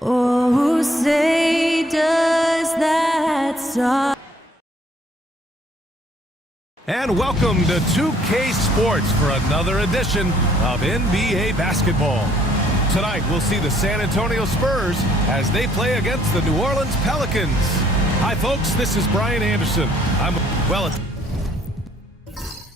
Oh, say does that song. And welcome to 2K Sports for another edition of NBA basketball. Tonight we'll see the San Antonio Spurs as they play against the New Orleans Pelicans. Hi folks, this is Brian Anderson. At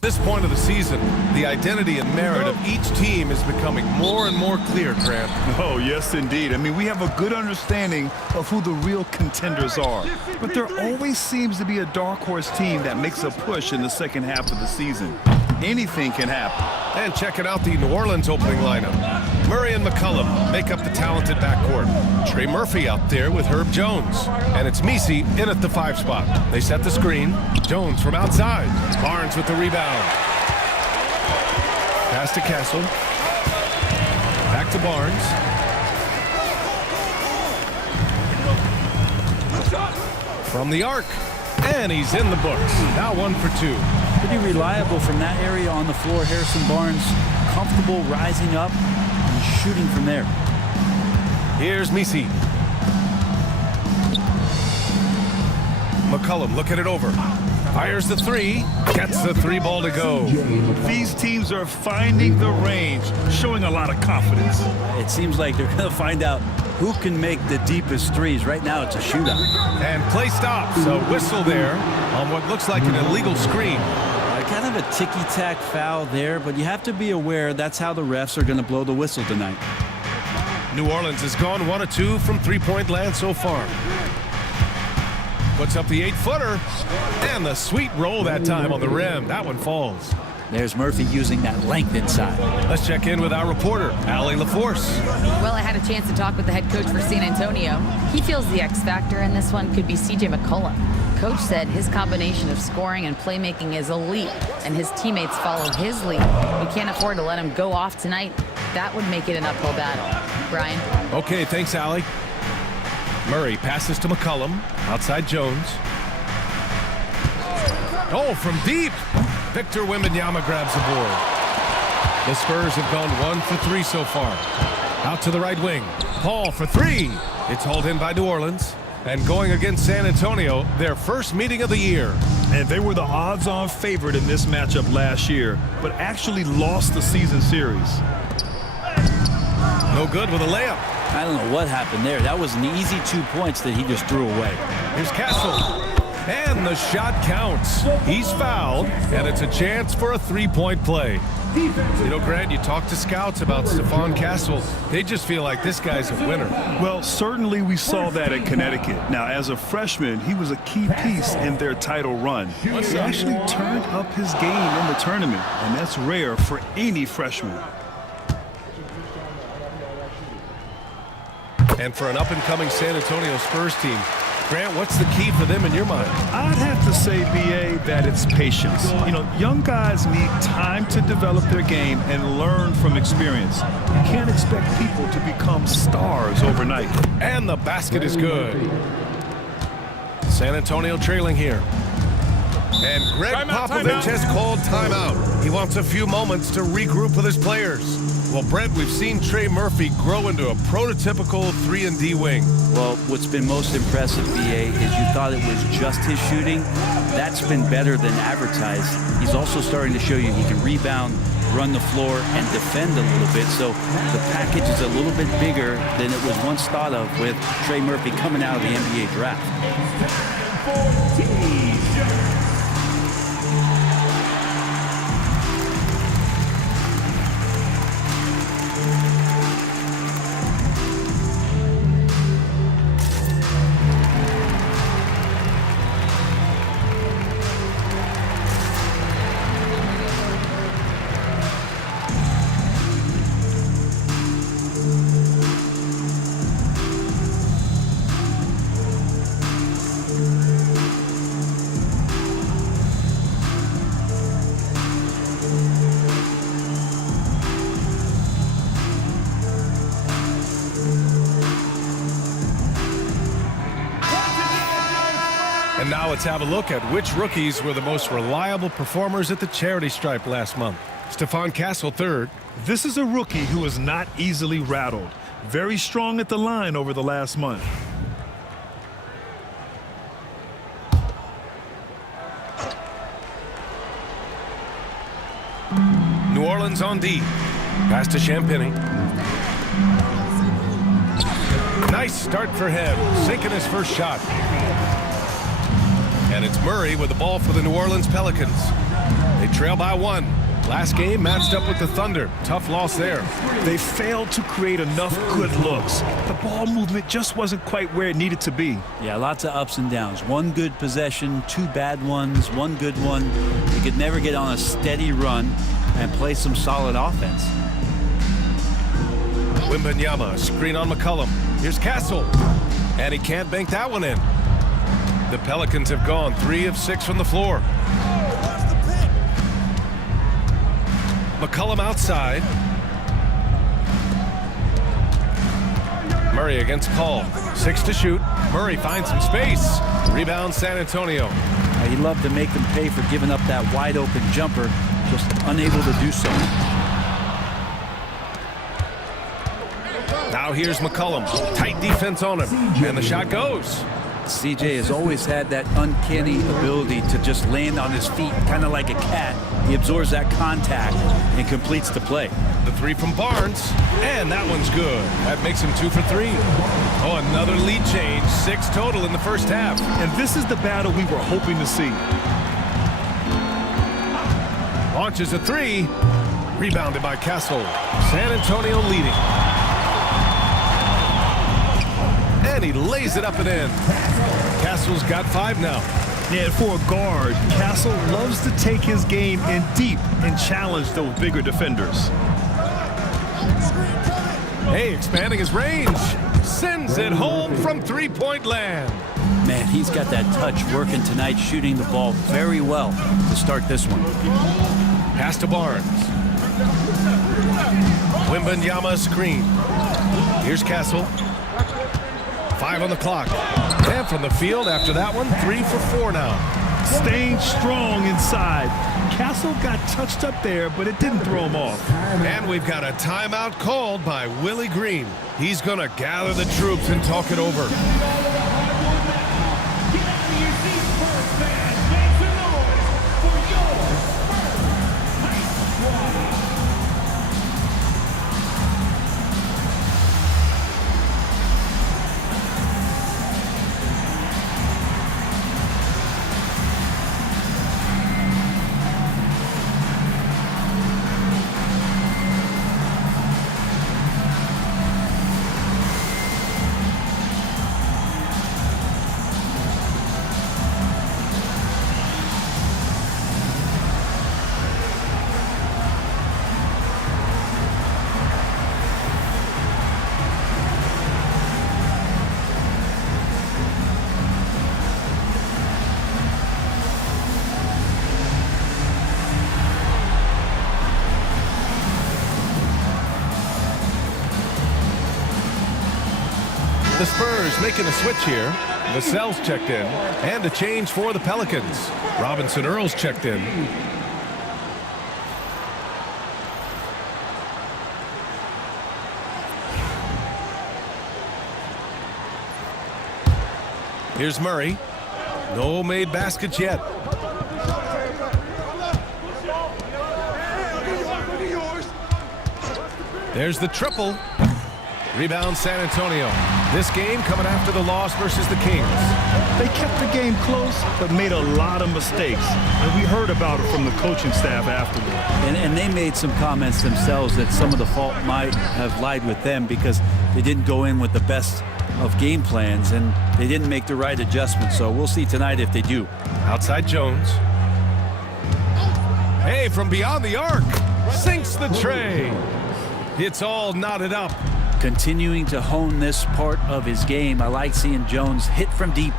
this point of the season, the identity and merit of each team is becoming more and more clear, Grant. Oh, yes, indeed. I mean, we have a good understanding of who the real contenders are. But there always seems to be a dark horse team that makes a push in the second half of the season. Anything can happen. And checking out the New Orleans opening lineup. Murray and McCollum make up the talented backcourt. Trey Murphy out there with Herb Jones. And it's Messi in at the 5 spot. They set the screen. Jones from outside. Barnes with the rebound. Pass to Castle. Back to Barnes. From the arc. And he's in the books. Now 1 for 2. Pretty reliable from that area on the floor. Harrison Barnes comfortable rising up and shooting from there. Here's Messi. McCollum looking it over. Fires the 3. Gets the 3 ball to go. These teams are finding the range, showing a lot of confidence. It seems like they're going to find out who can make the deepest threes. Right now it's a shootout. And play stops. A whistle there on what looks like an illegal screen. Kind of a ticky-tack foul there, but you have to be aware that's how the refs are going to blow the whistle tonight. New Orleans has gone 1 of 2 from three-point land so far. Puts up the 8-footer, and the sweet roll that time on the rim. That one falls. There's Murphy using that length inside. Let's check in with our reporter, Allie LaForce. Well, I had a chance to talk with the head coach for San Antonio. He feels the X factor in this one could be C.J. McCollum. Coach said his combination of scoring and playmaking is elite, and his teammates follow his lead. We can't afford to let him go off tonight. That would make it an uphill battle. Brian? Okay, thanks, Allie. Murray passes to McCollum. Outside Jones. Oh, from deep. Victor Wembanyama grabs the board. The Spurs have gone 1 for 3 so far. Out to the right wing. Paul for 3. It's hauled in by New Orleans. And going against San Antonio, their first meeting of the year. And they were the odds-on favorite in this matchup last year, but actually lost the season series. No good with a layup. I don't know what happened there. That was an easy 2 points that he just threw away. Here's Castle. And the shot counts. He's fouled, and it's a chance for a 3-point play. You know, Grant, you talk to scouts about Stephon Castle. They just feel like this guy's a winner. Well, certainly we saw that in Connecticut. Now, as a freshman, he was a key piece in their title run. He actually turned up his game in the tournament, and that's rare for any freshman. And for an up-and-coming San Antonio Spurs team, Grant, what's the key for them in your mind? I'd have to say, B.A., that it's patience. You know, young guys need time to develop their game and learn from experience. You can't expect people to become stars overnight. And the basket is good. San Antonio trailing here. And Greg Popovich has called timeout. He wants a few moments to regroup with his players. Well, Brent, we've seen Trey Murphy grow into a prototypical 3-and-D wing. Well, what's been most impressive, B.A., is you thought it was just his shooting. That's been better than advertised. He's also starting to show you he can rebound, run the floor, and defend a little bit. So the package is a little bit bigger than it was once thought of with Trey Murphy coming out of the NBA draft. let's have a look at which rookies were the most reliable performers at the charity stripe last month. Stephon Castle third. This is a rookie who is not easily rattled. Very strong at the line over the last month. New Orleans on D. Pass to Champagny. Nice start for him, sinking his first shot. And it's Murray with the ball for the New Orleans Pelicans. They trail by 1. Last game matched up with the Thunder. Tough loss there. They failed to create enough good looks. The ball movement just wasn't quite where it needed to be. Yeah, lots of ups and downs. One good possession, 2 bad ones, 1 good one. You could never get on a steady run and play some solid offense. Wembanyama, screen on McCollum. Here's Castle. And he can't bank that one in. The Pelicans have gone 3 of 6 from the floor. McCollum outside. Murray against Paul. 6 to shoot. Murray finds some space. Rebound San Antonio. He'd love to make them pay for giving up that wide open jumper, just unable to do so. Now here's McCollum. Tight defense on him. And the shot goes. CJ has always had that uncanny ability to just land on his feet, kind of like a cat. He absorbs that contact and completes the play. The 3 from Barnes, and that one's good. That makes him 2 for 3. Oh, another lead change. 6 total in the first half. And this is the battle we were hoping to see. Launches a 3. Rebounded by Castle. San Antonio leading. And he lays it up and in. Castle's got 5 now. Yeah, and for a guard, Castle loves to take his game in deep and challenge those bigger defenders. Hey, expanding his range. Sends it home from 3-point land. Man, he's got that touch working tonight, shooting the ball very well to start this one. Pass to Barnes. Wembanyama screen. Here's Castle. 5 on the clock. And from the field after that one, 3 for 4 now. Staying strong inside. Castle got touched up there, but it didn't throw him off. And we've got a timeout called by Willie Green. He's going to gather the troops and talk it over. The Spurs making a switch here. Vassell's checked in. And a change for the Pelicans. Robinson Earl's checked in. Here's Murray. No made baskets yet. There's the triple. Rebound San Antonio. This game coming after the loss versus the Kings. They kept the game close, but made a lot of mistakes. And we heard about it from the coaching staff afterward. And they made some comments themselves that some of the fault might have lied with them because they didn't go in with the best of game plans and they didn't make the right adjustments. So we'll see tonight if they do. Outside Jones. Hey, from beyond the arc. Sinks the tray. It's all knotted up. Continuing to hone this part of his game. I like seeing Jones hit from deep.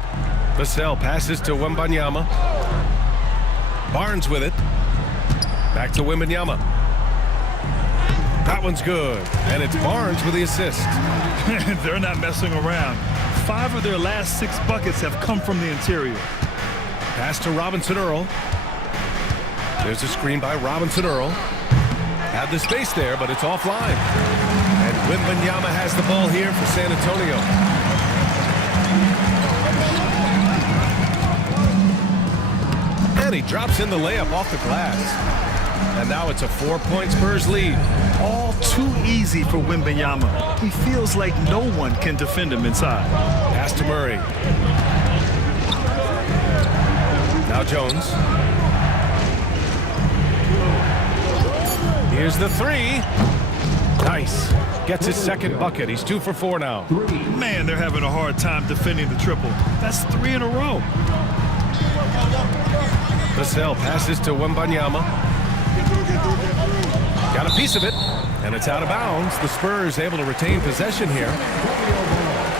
Vassell passes to Wembanyama. Barnes with it. Back to Wembanyama. That one's good. And it's Barnes with the assist. They're not messing around. 5 of their last 6 buckets have come from the interior. Pass to Robinson Earl. There's a screen by Robinson Earl. Had the space there, but it's offline. And Wembanyama has the ball here for San Antonio. And he drops in the layup off the glass. And now it's a 4-point Spurs lead. All too easy for Wembanyama. He feels like no one can defend him inside. Pass to Murray. Now Jones. Here's the three. Nice. Gets his second bucket. He's 2 for 4 now. Man, they're having a hard time defending the triple. That's 3 in a row. Vassell passes to Wembanyama. Got a piece of it, and it's out of bounds. The Spurs able to retain possession here.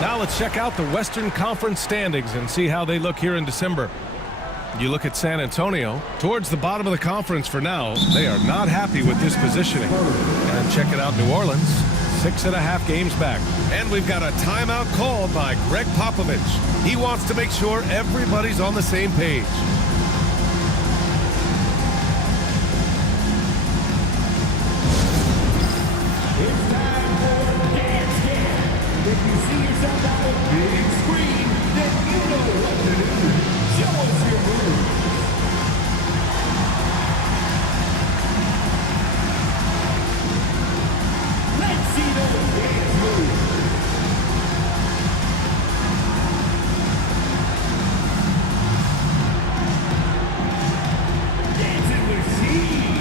Now let's check out the Western Conference standings and see how they look here in December. You look at San Antonio, towards the bottom of the conference for now. They are not happy with this positioning. And check it out, New Orleans, 6.5 games back. And we've got a timeout called by Greg Popovich. He wants to make sure everybody's on the same page. If you see yourself on a big screen, then you know what to do. Show us your moves. Let's see those dance moves. Dancing machine.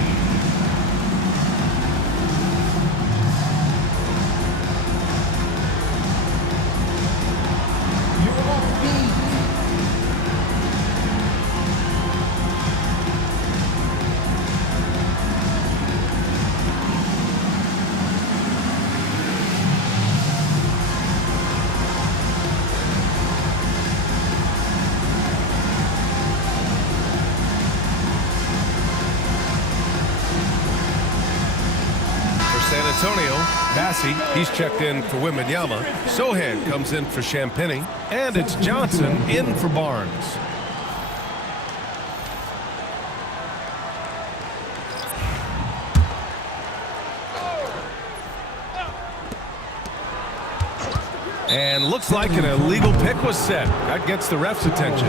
San Antonio, Massey, he's checked in for Wembanyama. Sohan comes in for Champagny. And it's Johnson in for Barnes. And looks like an illegal pick was set. That gets the ref's attention.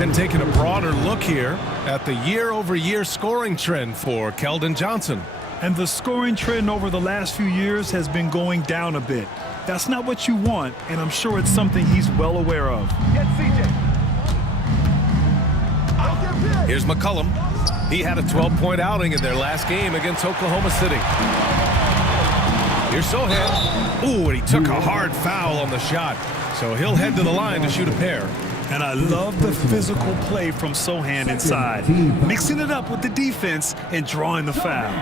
And taking a broader look here at the year-over-year scoring trend for Keldon Johnson. And the scoring trend over the last few years has been going down a bit. That's not what you want, and I'm sure it's something he's well aware of. Here's McCollum. He had a 12-point outing in their last game against Oklahoma City. Here's Sohan. Ooh, and he took a hard foul on the shot. So he'll head to the line to shoot a pair. And I love the physical play from Sohan inside, mixing it up with the defense and drawing the foul.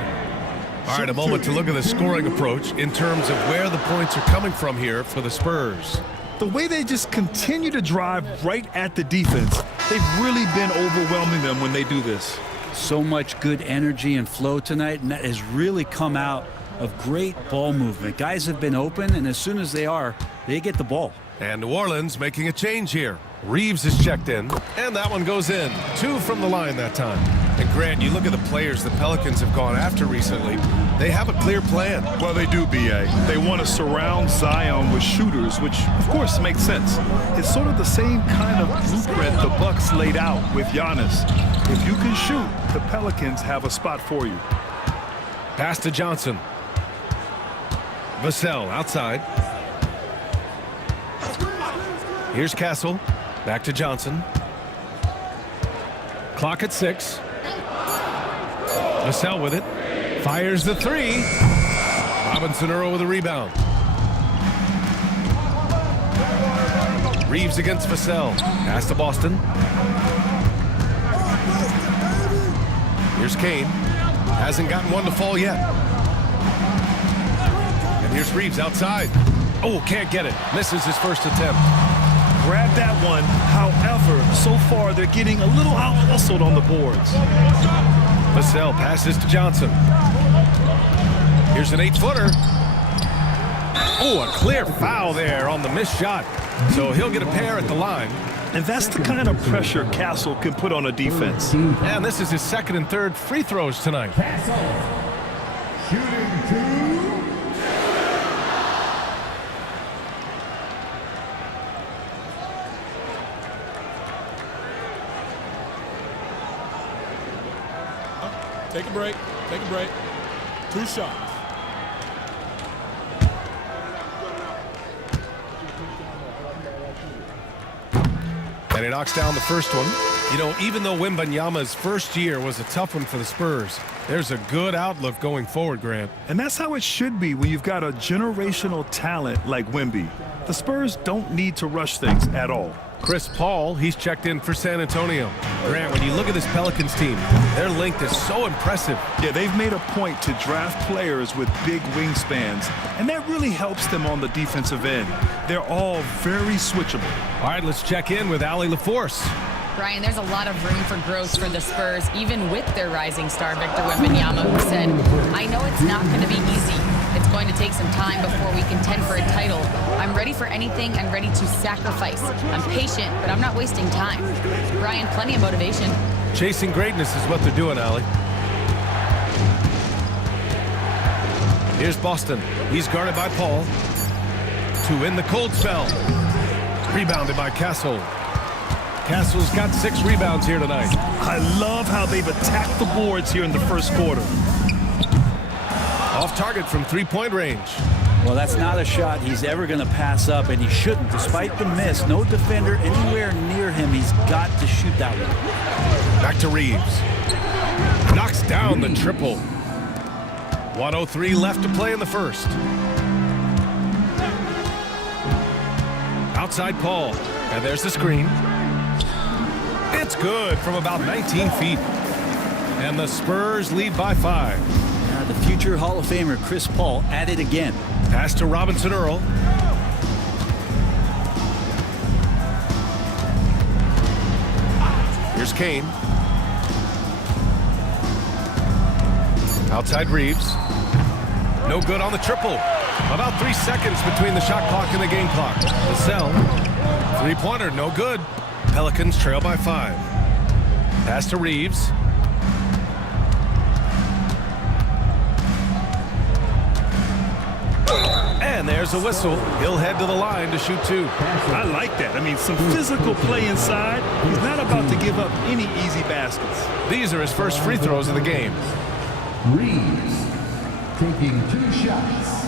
All right, a moment to look at the scoring approach in terms of where the points are coming from here for the Spurs. The way they just continue to drive right at the defense, they've really been overwhelming them when they do this. So much good energy and flow tonight, and that has really come out of great ball movement. Guys have been open, and as soon as they are, they get the ball. And New Orleans making a change here. Reeves is checked in, and that one goes in. 2 from the line that time. And Grant, you look at the players the Pelicans have gone after recently. They have a clear plan. Well, they do, B.A. They want to surround Zion with shooters, which, of course, makes sense. It's sort of the same kind of blueprint the Bucks laid out with Giannis. If you can shoot, the Pelicans have a spot for you. Pass to Johnson. Vassell outside. Here's Castle. Back to Johnson. Clock at 6. Vassell with it. Fires the 3. Robinson Earl with a rebound. Reeves against Vassell. Pass to Boston. Here's Kane. Hasn't gotten one to fall yet. And here's Reeves outside. Oh, can't get it. Misses his first attempt. Grab that one. However, so far they're getting a little out-hustled on the boards. Vassell passes to Johnson. Here's an 8-footer. Oh, a clear foul there on the missed shot. So he'll get a pair at the line. And that's the kind of pressure Castle can put on a defense. And this is his second and third free throws tonight. Castle. Shooting 2. Take a break. Take a break. 2 shots. And he knocks down the first one. You know, even though Wembanyama's first year was a tough one for the Spurs, there's a good outlook going forward, Grant. And that's how it should be when you've got a generational talent like Wemby. The Spurs don't need to rush things at all. Chris Paul, he's checked in for San Antonio. Grant, when you look at this Pelicans team, their length is so impressive. Yeah, they've made a point to draft players with big wingspans, and that really helps them on the defensive end. They're all very switchable. All right, let's check in with Allie LaForce. Brian, there's a lot of room for growth for the Spurs, even with their rising star, Victor Wembanyama, who said, "I know it's not going to be easy. It's going to take some time before we contend for a title. I'm ready for anything and ready to sacrifice. I'm patient, but I'm not wasting time." Brian, plenty of motivation. Chasing greatness is what they're doing, Allie. Here's Boston. He's guarded by Paul. To win the cold spell. Rebounded by Castle. Castle's got 6 rebounds here tonight. I love how they've attacked the boards here in the first quarter. Off target from 3-point range. Well, that's not a shot he's ever going to pass up, and he shouldn't. Despite the miss, no defender anywhere near him. He's got to shoot that one. Back to Reeves. Knocks down the triple. 1:03 left to play in the first. Outside Paul. And there's the screen. It's good from about 19 feet. And the Spurs lead by 5. The future Hall of Famer Chris Paul at it again. Pass to Robinson Earl. Here's Kane. Outside Reeves. No good on the triple. About 3 seconds between the shot clock and the game clock. Vassell. 3-pointer, no good. Pelicans trail by 5. Pass to Reeves. And there's a whistle. He'll head to the line to shoot 2. I like that. I mean, some physical play inside. He's not about to give up any easy baskets. These are his first free throws of the game. Reeves taking 2 shots.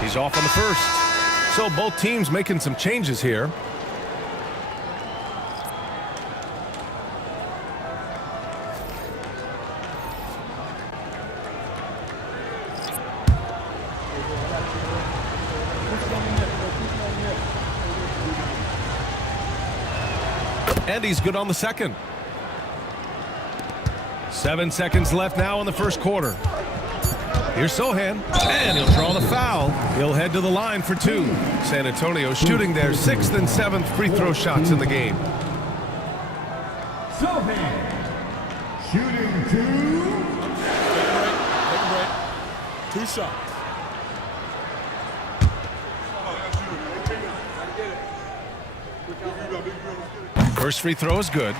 He's off on the first. So both teams making some changes here. And he's good on the second. 7 seconds left now in the first quarter. Here's Sohan, and he'll draw the foul. He'll head to the line for 2. San Antonio shooting their 6th and 7th free throw shots in the game. Sohan shooting 2. Take a break. 2 shots. First free throw is good.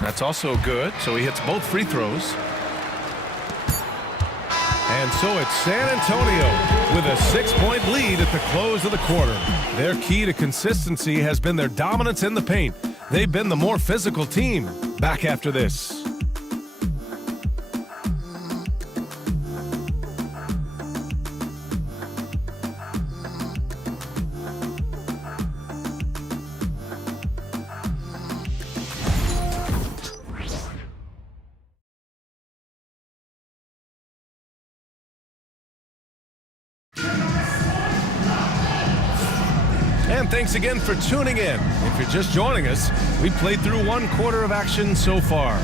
That's also good, so he hits both free throws. And so it's San Antonio with a 6-point lead at the close of the quarter. Their key to consistency has been their dominance in the paint. They've been the more physical team. Back after this. and thanks again for tuning in. If you're just joining us, we played through 1 quarter of action so far.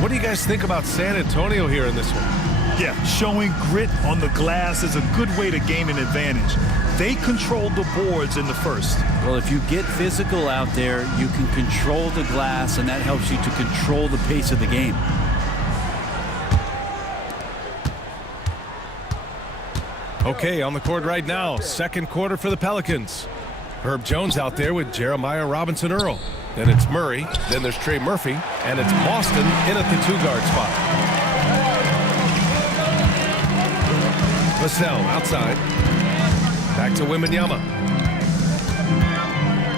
What do you guys think about San Antonio here in this one? Yeah, showing grit on the glass is a good way to gain an advantage. They controlled the boards in the first. Well, if you get physical out there, you can control the glass, and that helps you to control the pace of the game. Okay, on the court right now, second quarter for the Pelicans. Herb Jones out there with Jeremiah Robinson-Earl. Then it's Murray, then there's Trey Murphy, and it's Boston in at the 2-guard spot. Vassell outside. Back to Wembanyama.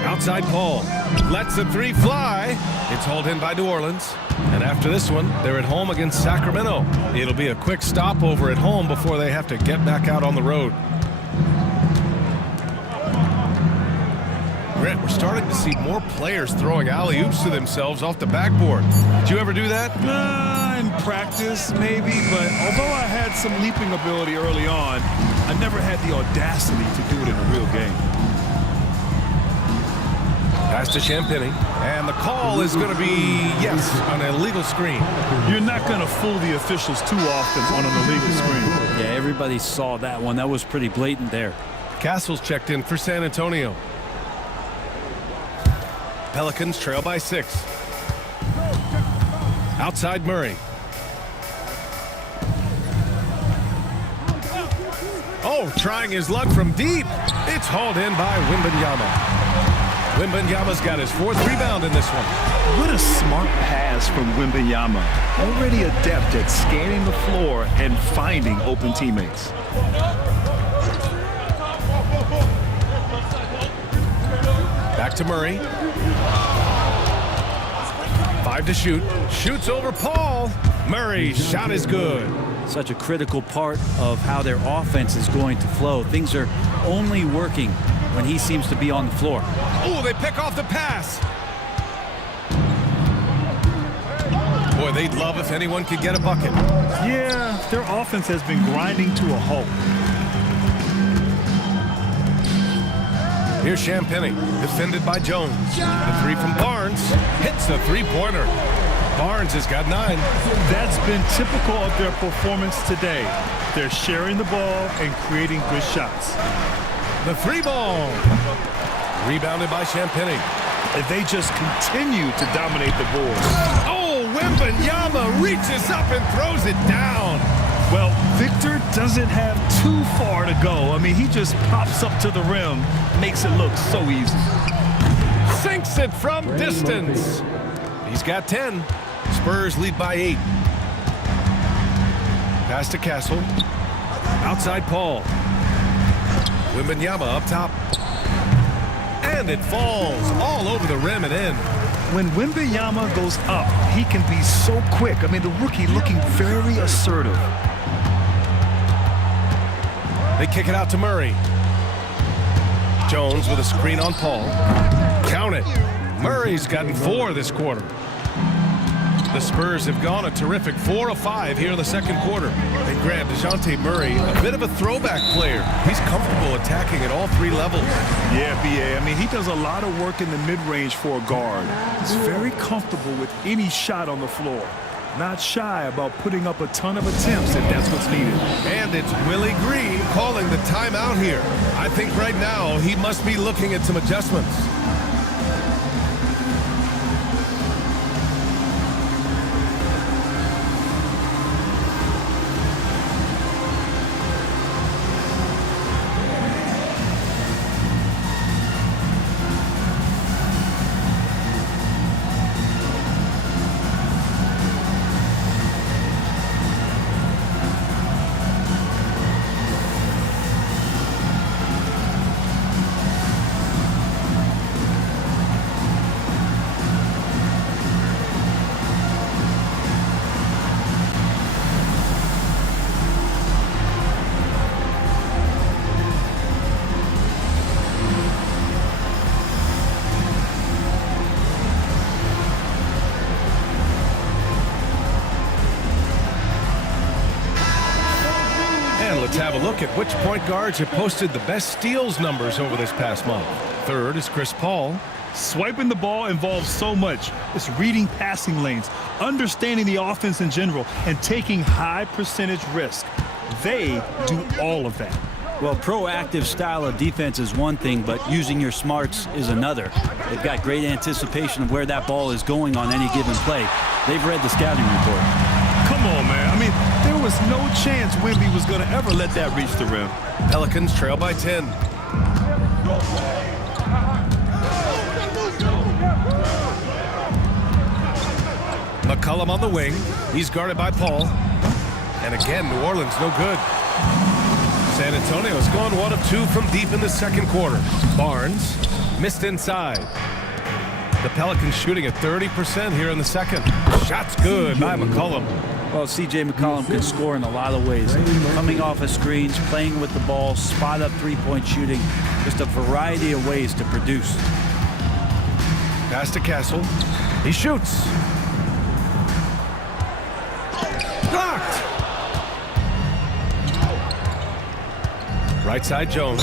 Outside Paul. Lets the 3 fly. It's hauled in by New Orleans. And after this one, they're at home against Sacramento. It'll be a quick stopover at home before they have to get back out on the road. Grant, we're starting to see more players throwing alley-oops to themselves off the backboard. Did you ever do that? In practice, maybe, but although I had some leaping ability early on, I never had the audacity to do it in a real game. Pass to Champagny, and the call is going to be, yes, an illegal screen. You're not going to fool the officials too often on an illegal screen. Yeah, everybody saw that one. That was pretty blatant there. Castle's checked in for San Antonio. Pelicans trail by 6. Outside Murray. Oh, trying his luck from deep. It's hauled in by Wembanyama. Wembanyama's got his 4th rebound in this one. What a smart pass from Wembanyama. Already adept at scanning the floor and finding open teammates. Back to Murray. 5 to shoot. Shoots over Paul. Murray's shot is good. Such a critical part of how their offense is going to flow. Things are only working when he seems to be on the floor. Oh, they pick off the pass. Boy, they'd love if anyone could get a bucket. Yeah, their offense has been grinding to a halt. Here's Champagny, defended by Jones. The 3 from Barnes hits the 3-pointer. Barnes has got 9. That's been typical of their performance today. They're sharing the ball and creating good shots. The 3-ball. Rebounded by Champagny. And they just continue to dominate the board. Oh, Wembanyama reaches up and throws it down. Well, Victor doesn't have too far to go. I mean, he just pops up to the rim, makes it look so easy. Sinks it from distance. He's got 10. Spurs lead by 8. Pass to Castle. Outside Paul. Wembanyama up top. And it falls all over the rim and in. When Wembanyama goes up, he can be so quick. I mean, the rookie looking very assertive. They kick it out to Murray. Jones with a screen on Paul. Count it. Murray's gotten 4 this quarter. The Spurs have gone a terrific 4 of 5 here in the second quarter. And Grant, DeJounte Murray, a bit of a throwback player. He's comfortable attacking at all 3 levels. Yeah, B.A. I mean, he does a lot of work in the mid-range for a guard. He's very comfortable with any shot on the floor. Not shy about putting up a ton of attempts if that's what's needed. And it's Willie Green calling the timeout here. I think right now he must be looking at some adjustments. Let's have a look at which point guards have posted the best steals numbers over this past month. third is Chris Paul. Swiping the ball involves so much. It's reading passing lanes, understanding the offense in general, and taking high percentage risk. They do all of that. Well, proactive style of defense is one thing, but using your smarts is another. They've got great anticipation of where that ball is going on any given play. They've read the scouting report. Come on, man. I mean, there was no chance Wemby was going to ever let that reach the rim. Pelicans trail by 10. McCollum on the wing. He's guarded by Paul. And again, New Orleans no good. San Antonio's gone 1 of 2 from deep in the second quarter. Barnes missed inside. The Pelicans shooting at 30% here in the second. Shot's good by McCollum. Well, C.J. McCollum can score in a lot of ways. Coming off of screens, playing with the ball, spot up three-point shooting. Just a variety of ways to produce. Pass to Castle. He shoots. Blocked. Right side Jones.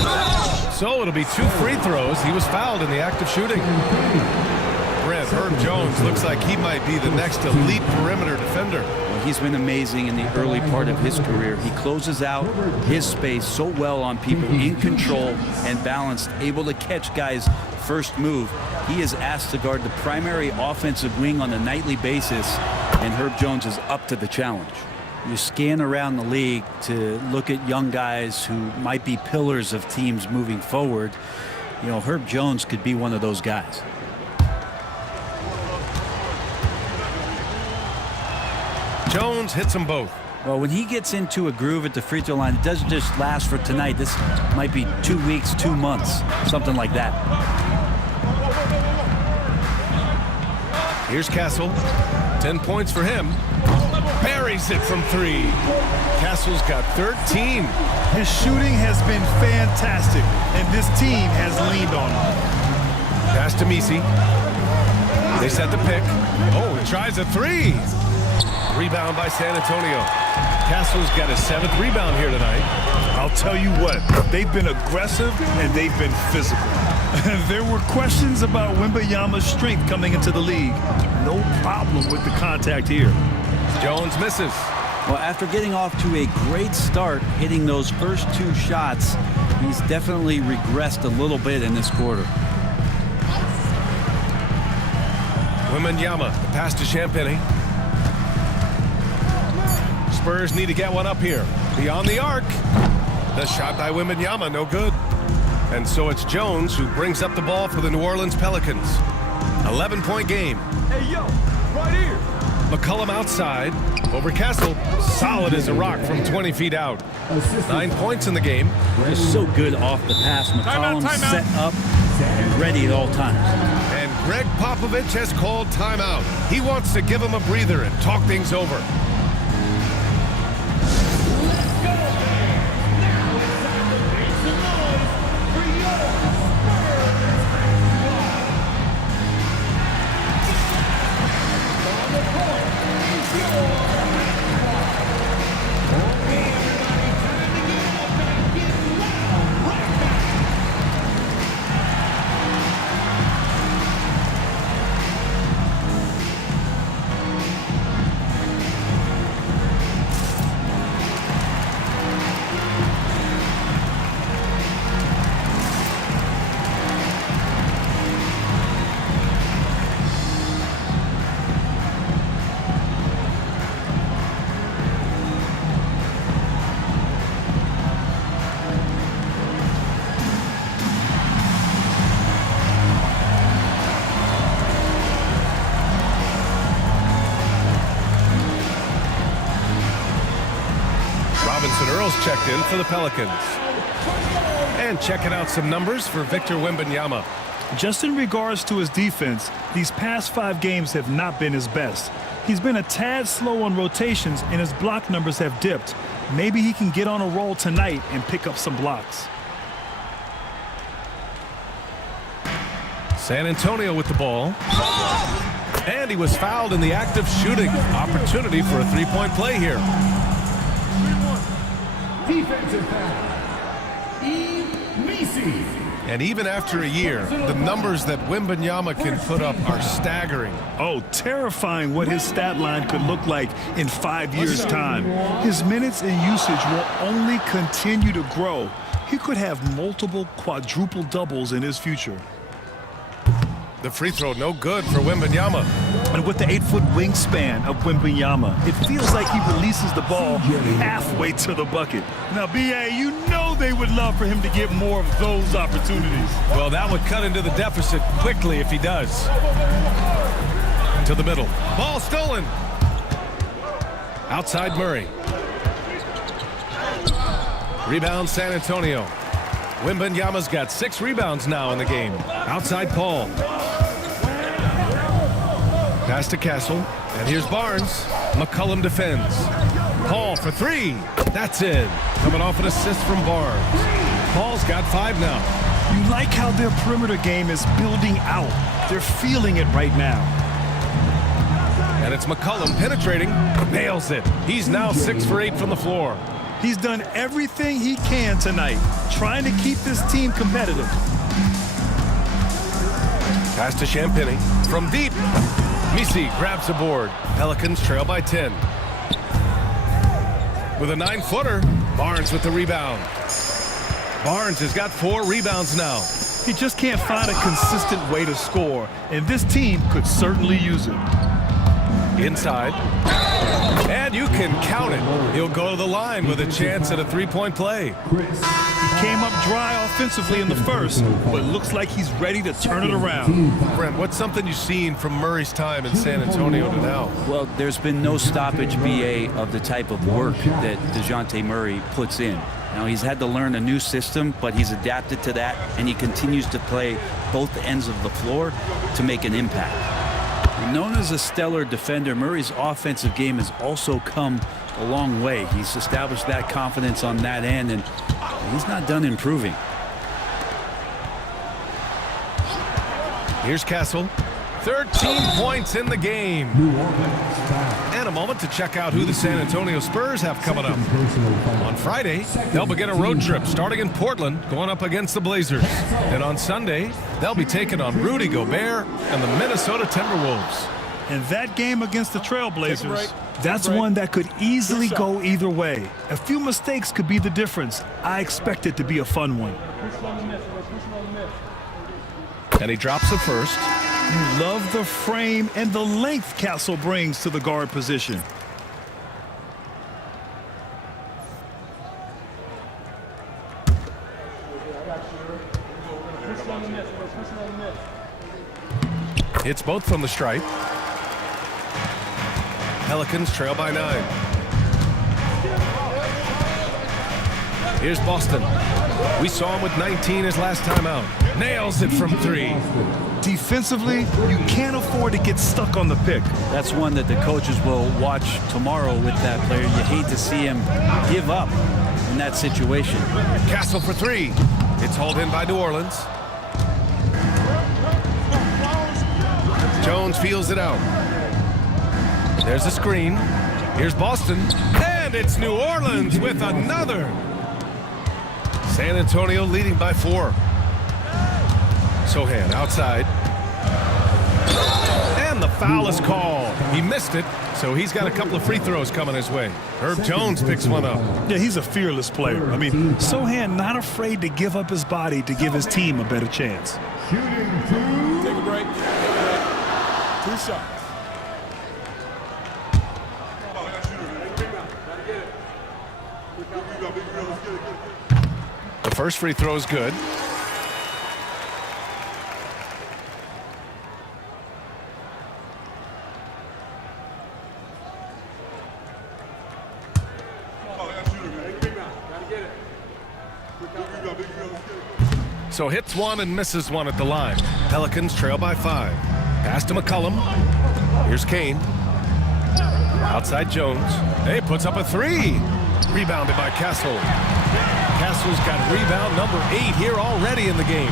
So it'll be 2 free throws. He was fouled in the act of shooting. Brent, Herb Jones looks like he might be the next elite perimeter defender. Well, he's been amazing in the early part of his career. He closes out his space so well on people, in control and balanced, able to catch guys' first move. He is asked to guard the primary offensive wing on a nightly basis, and Herb Jones is up to the challenge. You scan around the league to look at young guys who might be pillars of teams moving forward. You know, Herb Jones could be one of those guys. Jones hits them both. Well, when he gets into a groove at the free throw line, it doesn't just last for tonight. This might be 2 weeks, 2 months, something like that. Here's Castle. 10 points for him. Buries it from 3. Castle's got 13. His shooting has been fantastic, and this team has leaned on him. Pass to Misi. They set the pick. Oh, he tries a 3. Rebound by San Antonio. Castle's got his 7th rebound here tonight. I'll tell you what, they've been aggressive and they've been physical. There were questions about Wembanyama's strength coming into the league. No problem with the contact here. Jones misses. Well, after getting off to a great start, hitting those first 2 shots, he's definitely regressed a little bit in this quarter. Wembanyama, the pass to Champagny. Spurs need to get one up here. Beyond the arc. The shot by Wembanyama, no good. And so it's Jones who brings up the ball for the New Orleans Pelicans. 11-point game. Hey, yo, right here. McCollum outside. Over Castle. Solid as a rock from 20 feet out. 9 points in the game. Just so good off the pass. McCollum Timeout. set up and ready at all times. And Greg Popovich has called timeout. He wants to give him a breather and talk things over. Earl's checked in for the Pelicans. And checking out some numbers for Victor Wembanyama. Just in regards to his defense, these past 5 games have not been his best. He's been a tad slow on rotations and his block numbers have dipped. Maybe he can get on a roll tonight and pick up some blocks. San Antonio with the ball. And he was fouled in the act of shooting. Opportunity for a 3-point play here. Defensive foul. Misi. And even after a year, the numbers that Wembanyama can put up are staggering. Oh, terrifying what his stat line could look like in 5 years' time. His minutes and usage will only continue to grow. He could have multiple quadruple doubles in his future. The free throw no good for Wembanyama. And with the 8-foot wingspan of Wembanyama, it feels like he releases the ball halfway to the bucket. Now, B.A., you know they would love for him to get more of those opportunities. Well, that would cut into the deficit quickly if he does. To the middle. Ball stolen. Outside Murray. Rebound San Antonio. Wembanyama's got 6 rebounds now in the game. Outside Paul. Pass to Castle. And here's Barnes. McCollum defends. Paul for 3. That's in. Coming off an assist from Barnes. Paul's got 5 now. You like how their perimeter game is building out. They're feeling it right now. And it's McCollum penetrating. Nails it. He's now 6 for 8 from the floor. He's done everything he can tonight, trying to keep this team competitive. Pass to Champagny. From deep. Misi grabs a board. Pelicans trail by 10. With a 9-footer, Barnes with the rebound. Barnes has got 4 rebounds now. He just can't find a consistent way to score, and this team could certainly use it. Inside. And you can count it. He'll go to the line with a chance at a 3-point play. He came up dry offensively in the first, but looks like he's ready to turn it around. Brent, what's something you've seen from Murray's time in San Antonio to now? Well, there's been no stoppage, BA, of the type of work that DeJounte Murray puts in. Now, he's had to learn a new system, but he's adapted to that, and he continues to play both ends of the floor to make an impact. Known as a stellar defender, Murray's offensive game has also come a long way. He's established that confidence on that end, and he's not done improving. Here's Castle. 13 points in the game. And a moment to check out who the San Antonio Spurs have coming up. On Friday, they'll begin a road trip starting in Portland, going up against the Blazers. And on Sunday, they'll be taking on Rudy Gobert and the Minnesota Timberwolves. And that game against the Trailblazers, that's one that could easily go either way. A few mistakes could be the difference. I expect it to be a fun one. And he drops the first. You love the frame and the length Castle brings to the guard position. Hits both from the stripe. Pelicans trail by 9. Here's Boston. We saw him with 19 his last time out. Nails it from 3. Defensively, you can't afford to get stuck on the pick. That's one that the coaches will watch tomorrow with that player. You hate to see him give up in that situation. Castle for 3. It's hauled in by New Orleans. Jones feels it out. There's a screen. Here's Boston. And it's New Orleans with another. San Antonio leading by 4. Sohan outside. And the foul is called. He missed it, so he's got a couple of free throws coming his way. Herb Jones picks one up. Yeah, he's a fearless player. I mean, Sohan not afraid to give up his body to give his team a better chance. Take a break. 2 shots. The first free throw is good. So hits one and misses one at the line. Pelicans trail by 5. Pass to McCollum. Here's Kane. Outside Jones. Hey, puts up a 3. Rebounded by Castle. Castle's got rebound number 8 here already in the game.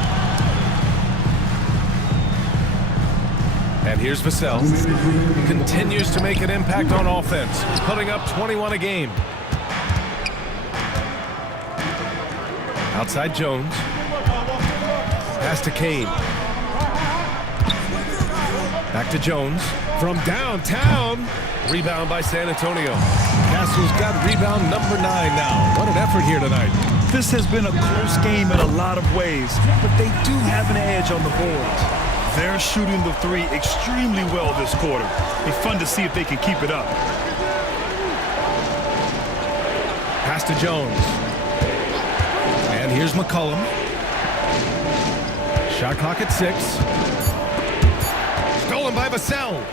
And here's Vassell. Continues to make an impact on offense, putting up 21 a game. Outside Jones. Pass to Kane. Back to Jones. From downtown. Rebound by San Antonio. Castle's got rebound number 9 now. What an effort here tonight. This has been a close game in a lot of ways, but they do have an edge on the boards. They're shooting the three extremely well this quarter. It'll be fun to see if they can keep it up. Pass to Jones. And here's McCollum. Shot clock at 6. Stolen by Vassell.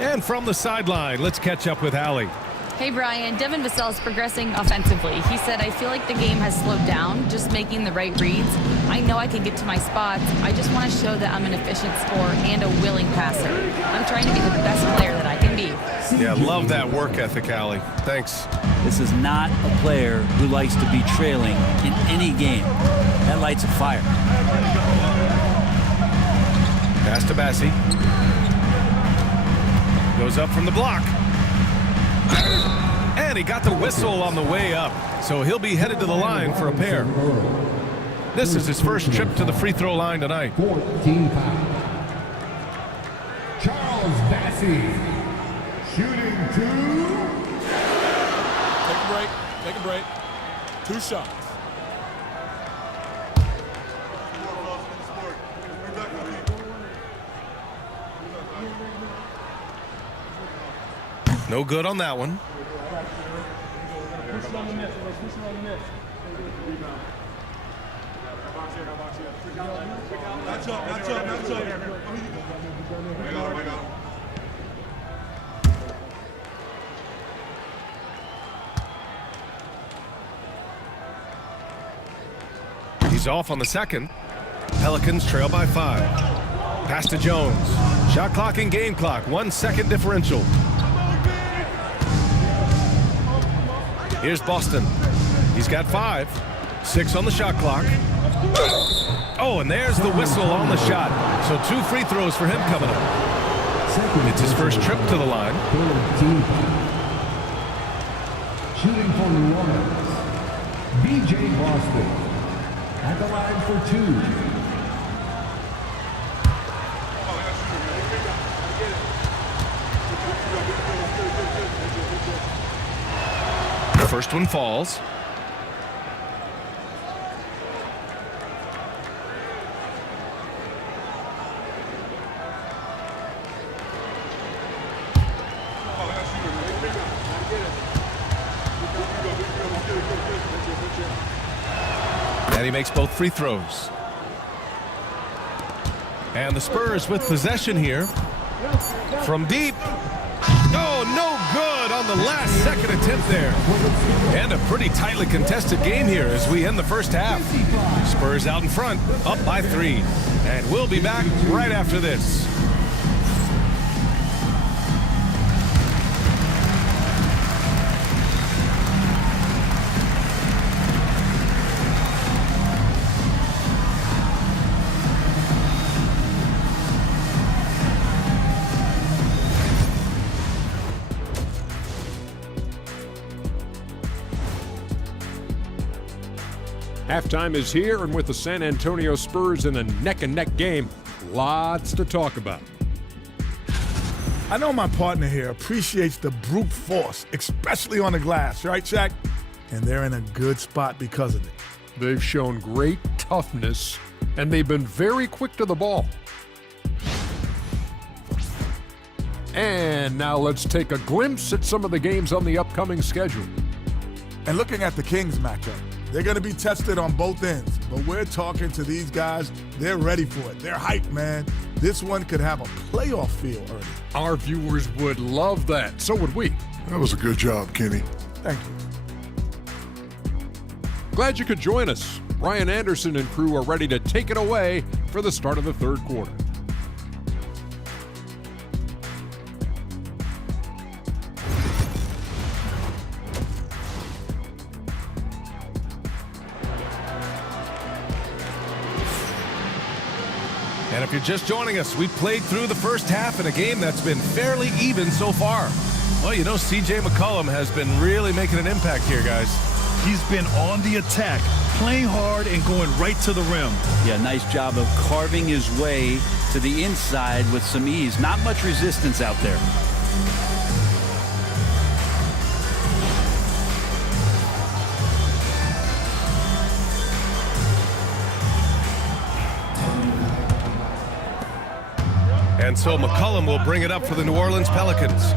And from the sideline, let's catch up with Allie. Hey, Brian. Devin Vassell's progressing offensively. He said, I feel like the game has slowed down, just making the right reads. I know I can get to my spots. I just want to show that I'm an efficient scorer and a willing passer. I'm trying to be the best player that I can be. Yeah, love that work ethic, Allie. Thanks. This is not a player who likes to be trailing in any game. That lights a fire. Pass to Bassie. Goes up from the block. And he got the whistle on the way up, so he'll be headed to the line for a pair. This is his first trip to the free throw line tonight. 14 foul. Charles Bassie shooting 2. Take a break. Take a break. 2 shots. No good on that one. He's off on the second. Pelicans trail by 5. Pass to Jones. Shot clock and game clock. 1 second differential. Here's Boston. He's got 5. 6 on the shot clock. Oh, and there's the whistle on the shot. So 2 free throws for him coming up. It's his first trip to the line. Shooting for New Orleans, B.J. Boston at the line for 2. The first one falls. And he makes both free throws. And the Spurs with possession here. From deep. Oh, no good on the last second attempt there. And a pretty tightly contested game here as we end the first half. Spurs out in front, up by 3. And we'll be back right after this. Halftime is here, and with the San Antonio Spurs in a neck-and-neck game, lots to talk about. I know my partner here appreciates the brute force, especially on the glass, right, Shaq? And they're in a good spot because of it. They've shown great toughness, and they've been very quick to the ball. And now let's take a glimpse at some of the games on the upcoming schedule. And looking at the Kings matchup, they're going to be tested on both ends. But we're talking to these guys. They're ready for it. They're hyped, man. This one could have a playoff feel early. Our viewers would love that. So would we. That was a good job, Kenny. Thank you. Glad you could join us. Ryan Anderson and crew are ready to take it away for the start of the third quarter. And if you're just joining us, we played through the first half in a game that's been fairly even so far. Well, you know, C.J. McCollum has been really making an impact here, guys. He's been on the attack playing hard and going right to the rim. Yeah, nice job of carving his way to the inside with some ease. Not much resistance out there. And so McCollum will bring it up for the New Orleans Pelicans.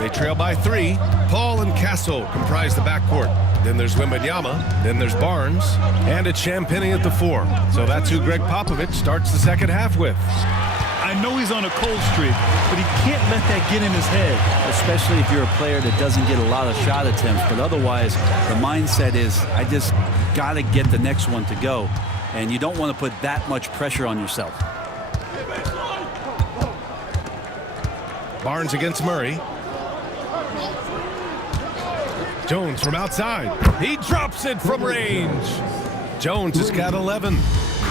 They trail by 3. Paul and Castle comprise the backcourt. Then there's Wembanyama. Then there's Barnes. And it's Champagnie at the 4. So that's who Greg Popovich starts the second half with. I know he's on a cold streak, but he can't let that get in his head. Especially if you're a player that doesn't get a lot of shot attempts. But otherwise, the mindset is, I just got to get the next one to go. And you don't want to put that much pressure on yourself. Barnes against Murray. Jones from outside. He drops it from range. Jones has got 11.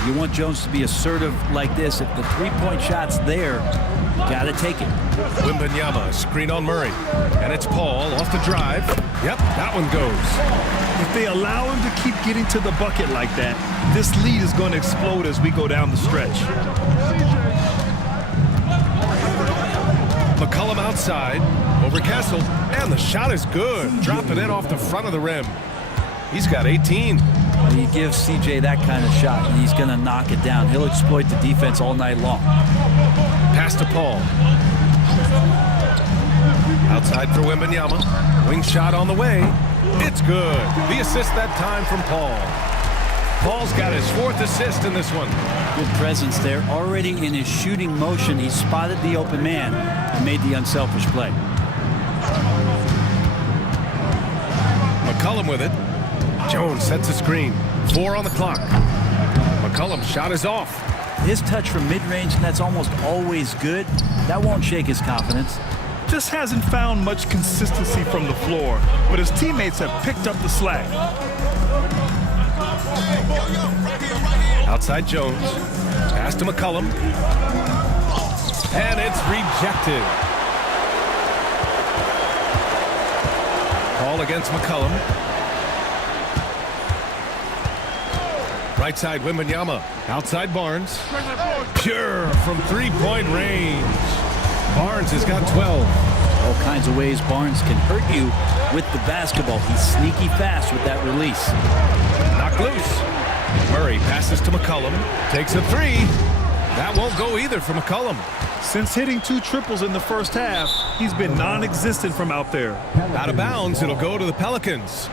You want Jones to be assertive like this. If the three-point shot's there, got to take it. Wembanyama, screen on Murray. And it's Paul off the drive. Yep, that one goes. If they allow him to keep getting to the bucket like that, this lead is going to explode as we go down the stretch. McCollum outside, over Castle, and the shot is good. Dropping in off the front of the rim. He's got 18. You give CJ that kind of shot, and he's going to knock it down. He'll exploit the defense all night long. Pass to Paul. Outside for Wembanyama. Wing shot on the way. It's good. The assist that time from Paul. Paul's got his 4th assist in this one. Good presence there. Already in his shooting motion, he spotted the open man and made the unselfish play. McCollum with it. Jones sets a screen. 4 on the clock. McCollum's shot is off. His touch from mid-range, and that's almost always good. That won't shake his confidence. Just hasn't found much consistency from the floor, but his teammates have picked up the slack. Outside Jones. Pass to McCollum. And it's rejected. Paul against McCollum. Right side Wembanyama. Outside Barnes. Pure from three-point range. Barnes has got 12. All kinds of ways Barnes can hurt you with the basketball. He's sneaky fast with that release. Knocked loose. Murray passes to McCollum. Takes a 3. That won't go either for McCollum. Since hitting 2 triples in the first half, he's been non-existent from out there. Out of bounds, it'll go to the Pelicans.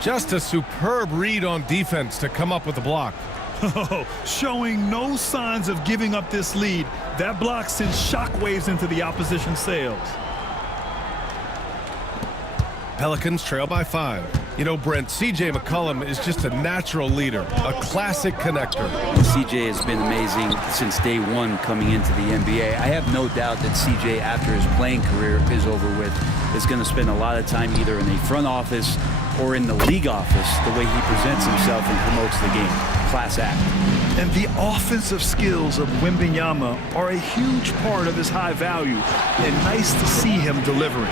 Just a superb read on defense to come up with the block. Showing no signs of giving up this lead. That block sends shockwaves into the opposition sails. Pelicans trail by 5. You know, Brent, C.J. McCollum is just a natural leader, a classic connector. C.J. has been amazing since day one coming into the NBA. I have no doubt that C.J., after his playing career is over with, is going to spend a lot of time either in the front office or in the league office, the way he presents himself and promotes the game. Class act. And the offensive skills of Wembanyama are a huge part of his high value, and nice to see him delivering.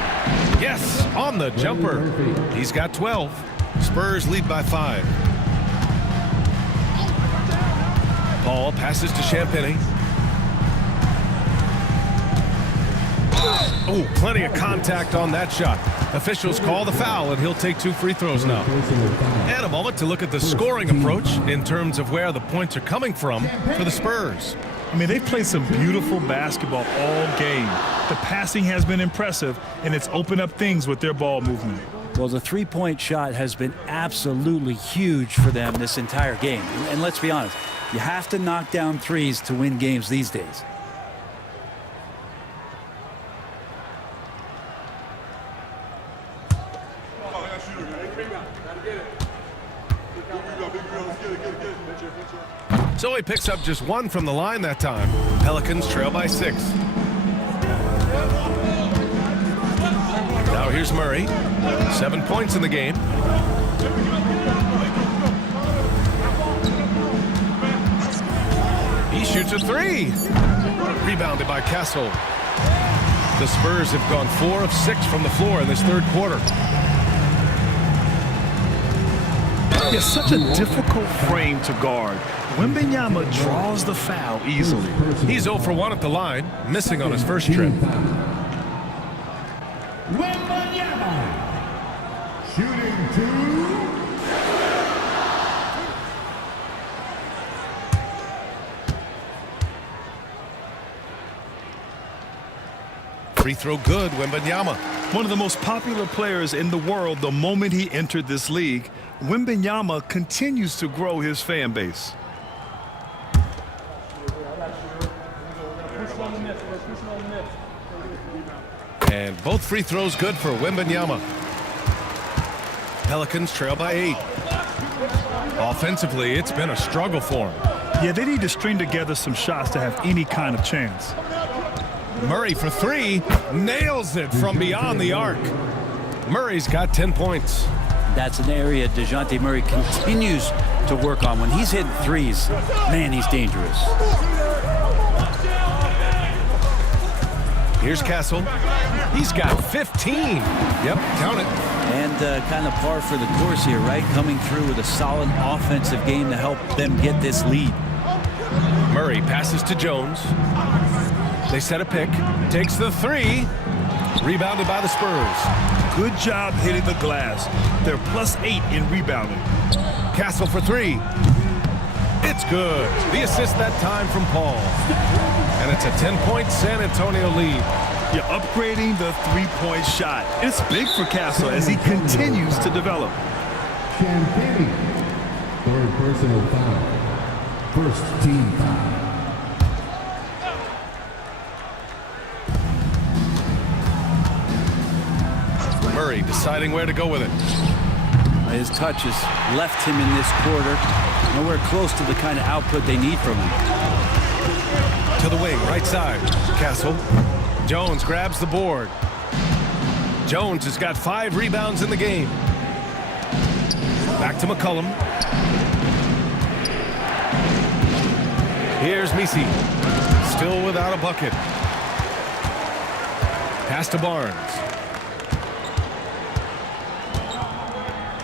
Yes, on the jumper. He's got 12. Spurs lead by 5. Paul passes to Champagnie. Oh, plenty of contact on that shot. Officials call the foul, and he'll take 2 free throws now. And a moment to look at the scoring approach in terms of where the points are coming from for the Spurs. I mean, they've played some beautiful basketball all game. The passing has been impressive, and it's opened up things with their ball movement. Well, the three-point shot has been absolutely huge for them this entire game. And let's be honest, you have to knock down threes to win games these days. So he picks up just 1 from the line that time. Pelicans trail by 6. Now here's Murray. 7 points in the game. He shoots a 3. Rebounded by Castle. The Spurs have gone 4 of 6 from the floor in this third quarter. Yeah, such a difficult frame to guard. Wembanyama draws the foul easily. He's 0 for 1 at the line, missing on his first trip. Wembanyama. Shooting 2. Free throw good, Wembanyama. One of the most popular players in the world the moment he entered this league, Wembanyama continues to grow his fan base. And both free throws good for Wembanyama. Pelicans trail by 8. Offensively, it's been a struggle for him. Yeah, they need to string together some shots to have any kind of chance. Murray for 3, nails it from beyond the arc. Murray's got 10 points. That's an area DeJounte Murray continues to work on. When he's hitting threes, man, he's dangerous. Here's Castle. He's got 15. Yep, count it. And kind of par for the course here, right? Coming through with a solid offensive game to help them get this lead. Murray passes to Jones. They set a pick. Takes the 3. Rebounded by the Spurs. Good job hitting the glass. They're +8 in rebounding. Castle for 3. It's good. The assist that time from Paul. And it's a 10-point San Antonio lead. You're upgrading the three-point shot. It's big for Castle as he continues to develop. Champagne. Third personal foul. First team foul. Murray deciding where to go with it. His touch has left him in this quarter. Nowhere close to the kind of output they need from him. To the wing, right side. Castle. Jones grabs the board. Jones has got 5 rebounds in the game. Back to McCollum. Here's Misi. Still without a bucket. Pass to Barnes.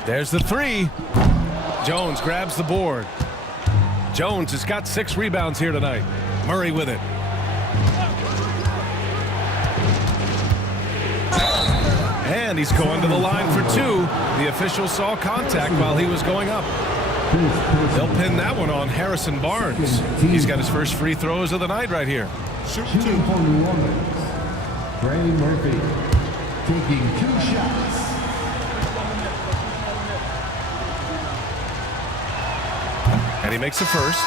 There's the 3. Jones grabs the board. Jones has got 6 rebounds here tonight. Murray with it. And he's going to the line for 2. The official saw contact while he was going up. They'll pin that one on Harrison Barnes. He's got his first free throws of the night right here. Shooting for New Orleans. Trey Murphy taking 2 shots. And he makes a first.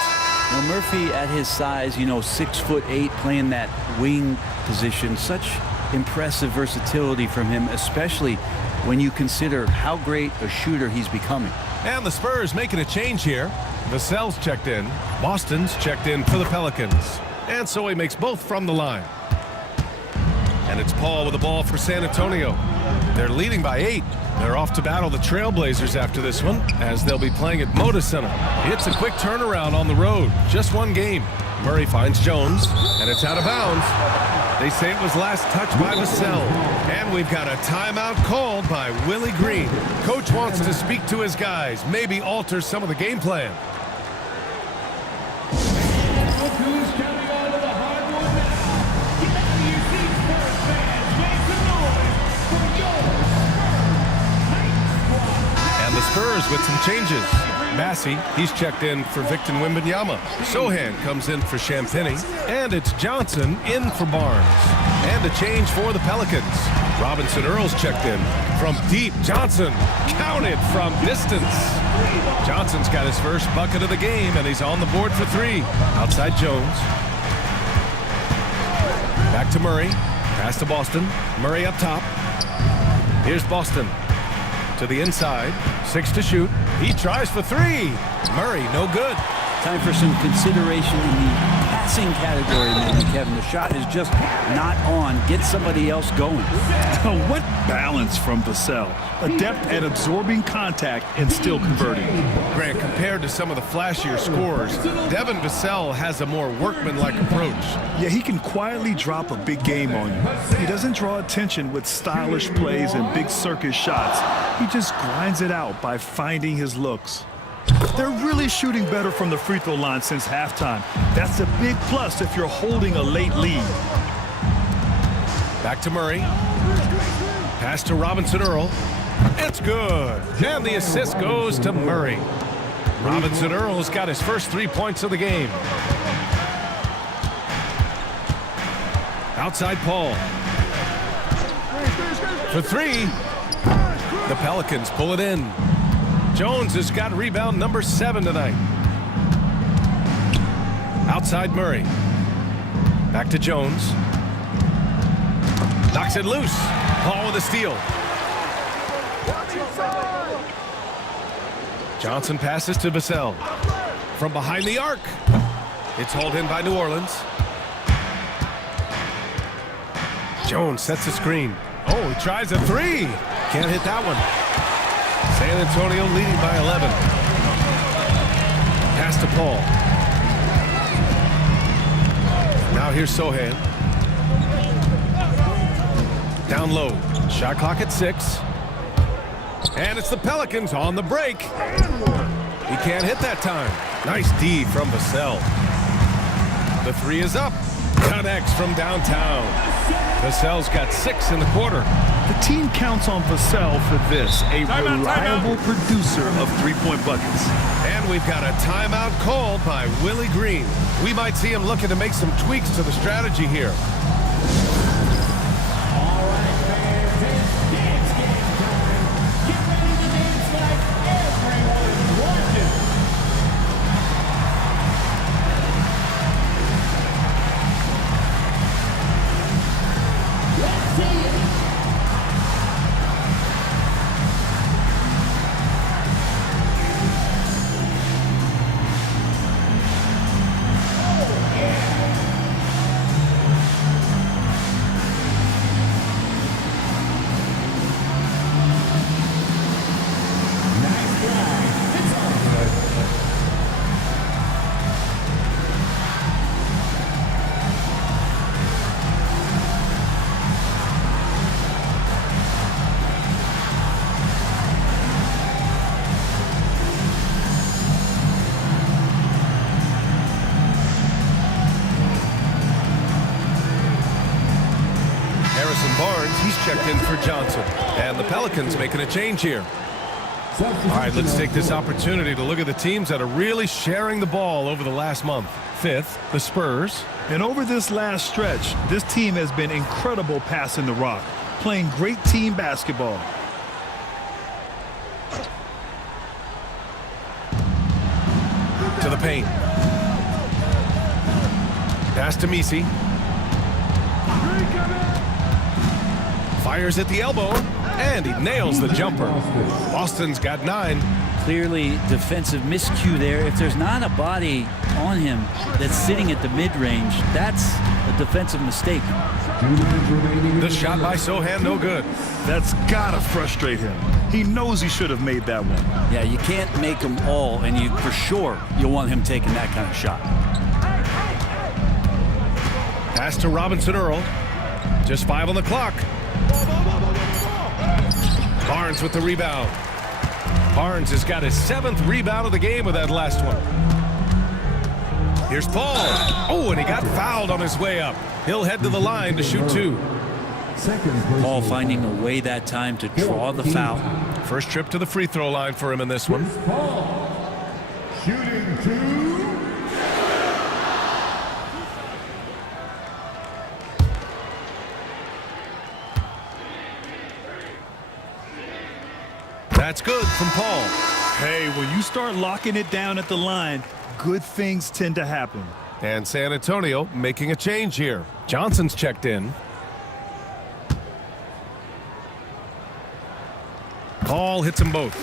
Well, Murphy at his size, 6'8", playing that wing position, such impressive versatility from him, especially when you consider how great a shooter he's becoming. And the Spurs making a change here. Vassell's checked in. Boston's checked in for the Pelicans. And so he makes both from the line. And it's Paul with the ball for San Antonio. They're leading by 8. They're off to battle the Trailblazers after this one, as they'll be playing at Moda Center. It's a quick turnaround on the road. Just 1 game. Murray finds Jones, and it's out of bounds. They say it was last touched by Vassell. And we've got a timeout called by Willie Green. Coach wants to speak to his guys, maybe alter some of the game plan. And the Spurs with some changes. Massey, he's checked in for Victor Wembanyama. Sohan comes in for Champagny. And it's Johnson in for Barnes. And a change for the Pelicans. Robinson Earl's checked in from deep. Johnson counted from distance. Johnson's got his first bucket of the game, and he's on the board for 3. Outside Jones. Back to Murray. Pass to Boston. Murray up top. Here's Boston. To the inside. 6 to shoot. He tries for 3. Murray, no good. Time for some consideration in the passing category, maybe, Kevin. The shot is just not on. Get somebody else going. What balance from Vassell. Adept at absorbing contact and still converting. Grant, compared to some of the flashier scorers, Devin Vassell has a more workmanlike approach. Yeah, he can quietly drop a big game on you. He doesn't draw attention with stylish plays and big circus shots. He just grinds it out by finding his looks. They're really shooting better from the free throw line since halftime. That's a big plus if you're holding a late lead. Back to Murray. Pass to Robinson Earl. It's good. And the assist goes to Murray. Robinson Earl's got his first 3 points of the game. Outside Paul. For 3. The Pelicans pull it in. Jones has got rebound number 7 tonight. Outside Murray. Back to Jones. Knocks it loose. Paul with a steal. Johnson passes to Vassell. From behind the arc. It's hauled in by New Orleans. Jones sets a screen. Oh, he tries a 3. Can't hit that one. San Antonio leading by 11. Pass to Paul. Now here's Sohan. Down low. Shot clock at 6. And it's the Pelicans on the break. He can't hit that time. Nice D from Vassell. The 3 is up. Connects from downtown. Vassell's got 6 in the quarter. The team counts on Vassell for this, a reliable producer of three-point buckets. And we've got a timeout called by Willie Green. We might see him looking to make some tweaks to the strategy here. All right, fans, it's dance game time. Get ready to dance like everyone's watching. Let's see it. He's checked in for Johnson. And the Pelicans making a change here. All right, let's take this opportunity to look at the teams that are really sharing the ball over the last month. 5th, the Spurs. And over this last stretch, this team has been incredible passing the rock, playing great team basketball. To the paint. Pass to Messi. Fires at the elbow, and he nails the jumper. Boston's got 9. Clearly defensive miscue there. If there's not a body on him that's sitting at the mid-range, that's a defensive mistake. The shot by Sohan, no good. That's gotta frustrate him. He knows he should have made that one. Yeah, you can't make them all, and you for sure you'll want him taking that kind of shot. Pass to Robinson Earl. Just 5 on the clock. Barnes with the rebound. Barnes has got his 7th rebound of the game with that last one. Here's Paul. Oh, and he got fouled on his way up. He'll head to the line to shoot 2. Paul finding a way that time to draw the foul. First trip to the free throw line for him in this one. Paul shooting 2. That's good from Paul. Hey, when you start locking it down at the line, good things tend to happen. And San Antonio making a change here. Johnson's checked in. Paul hits them both.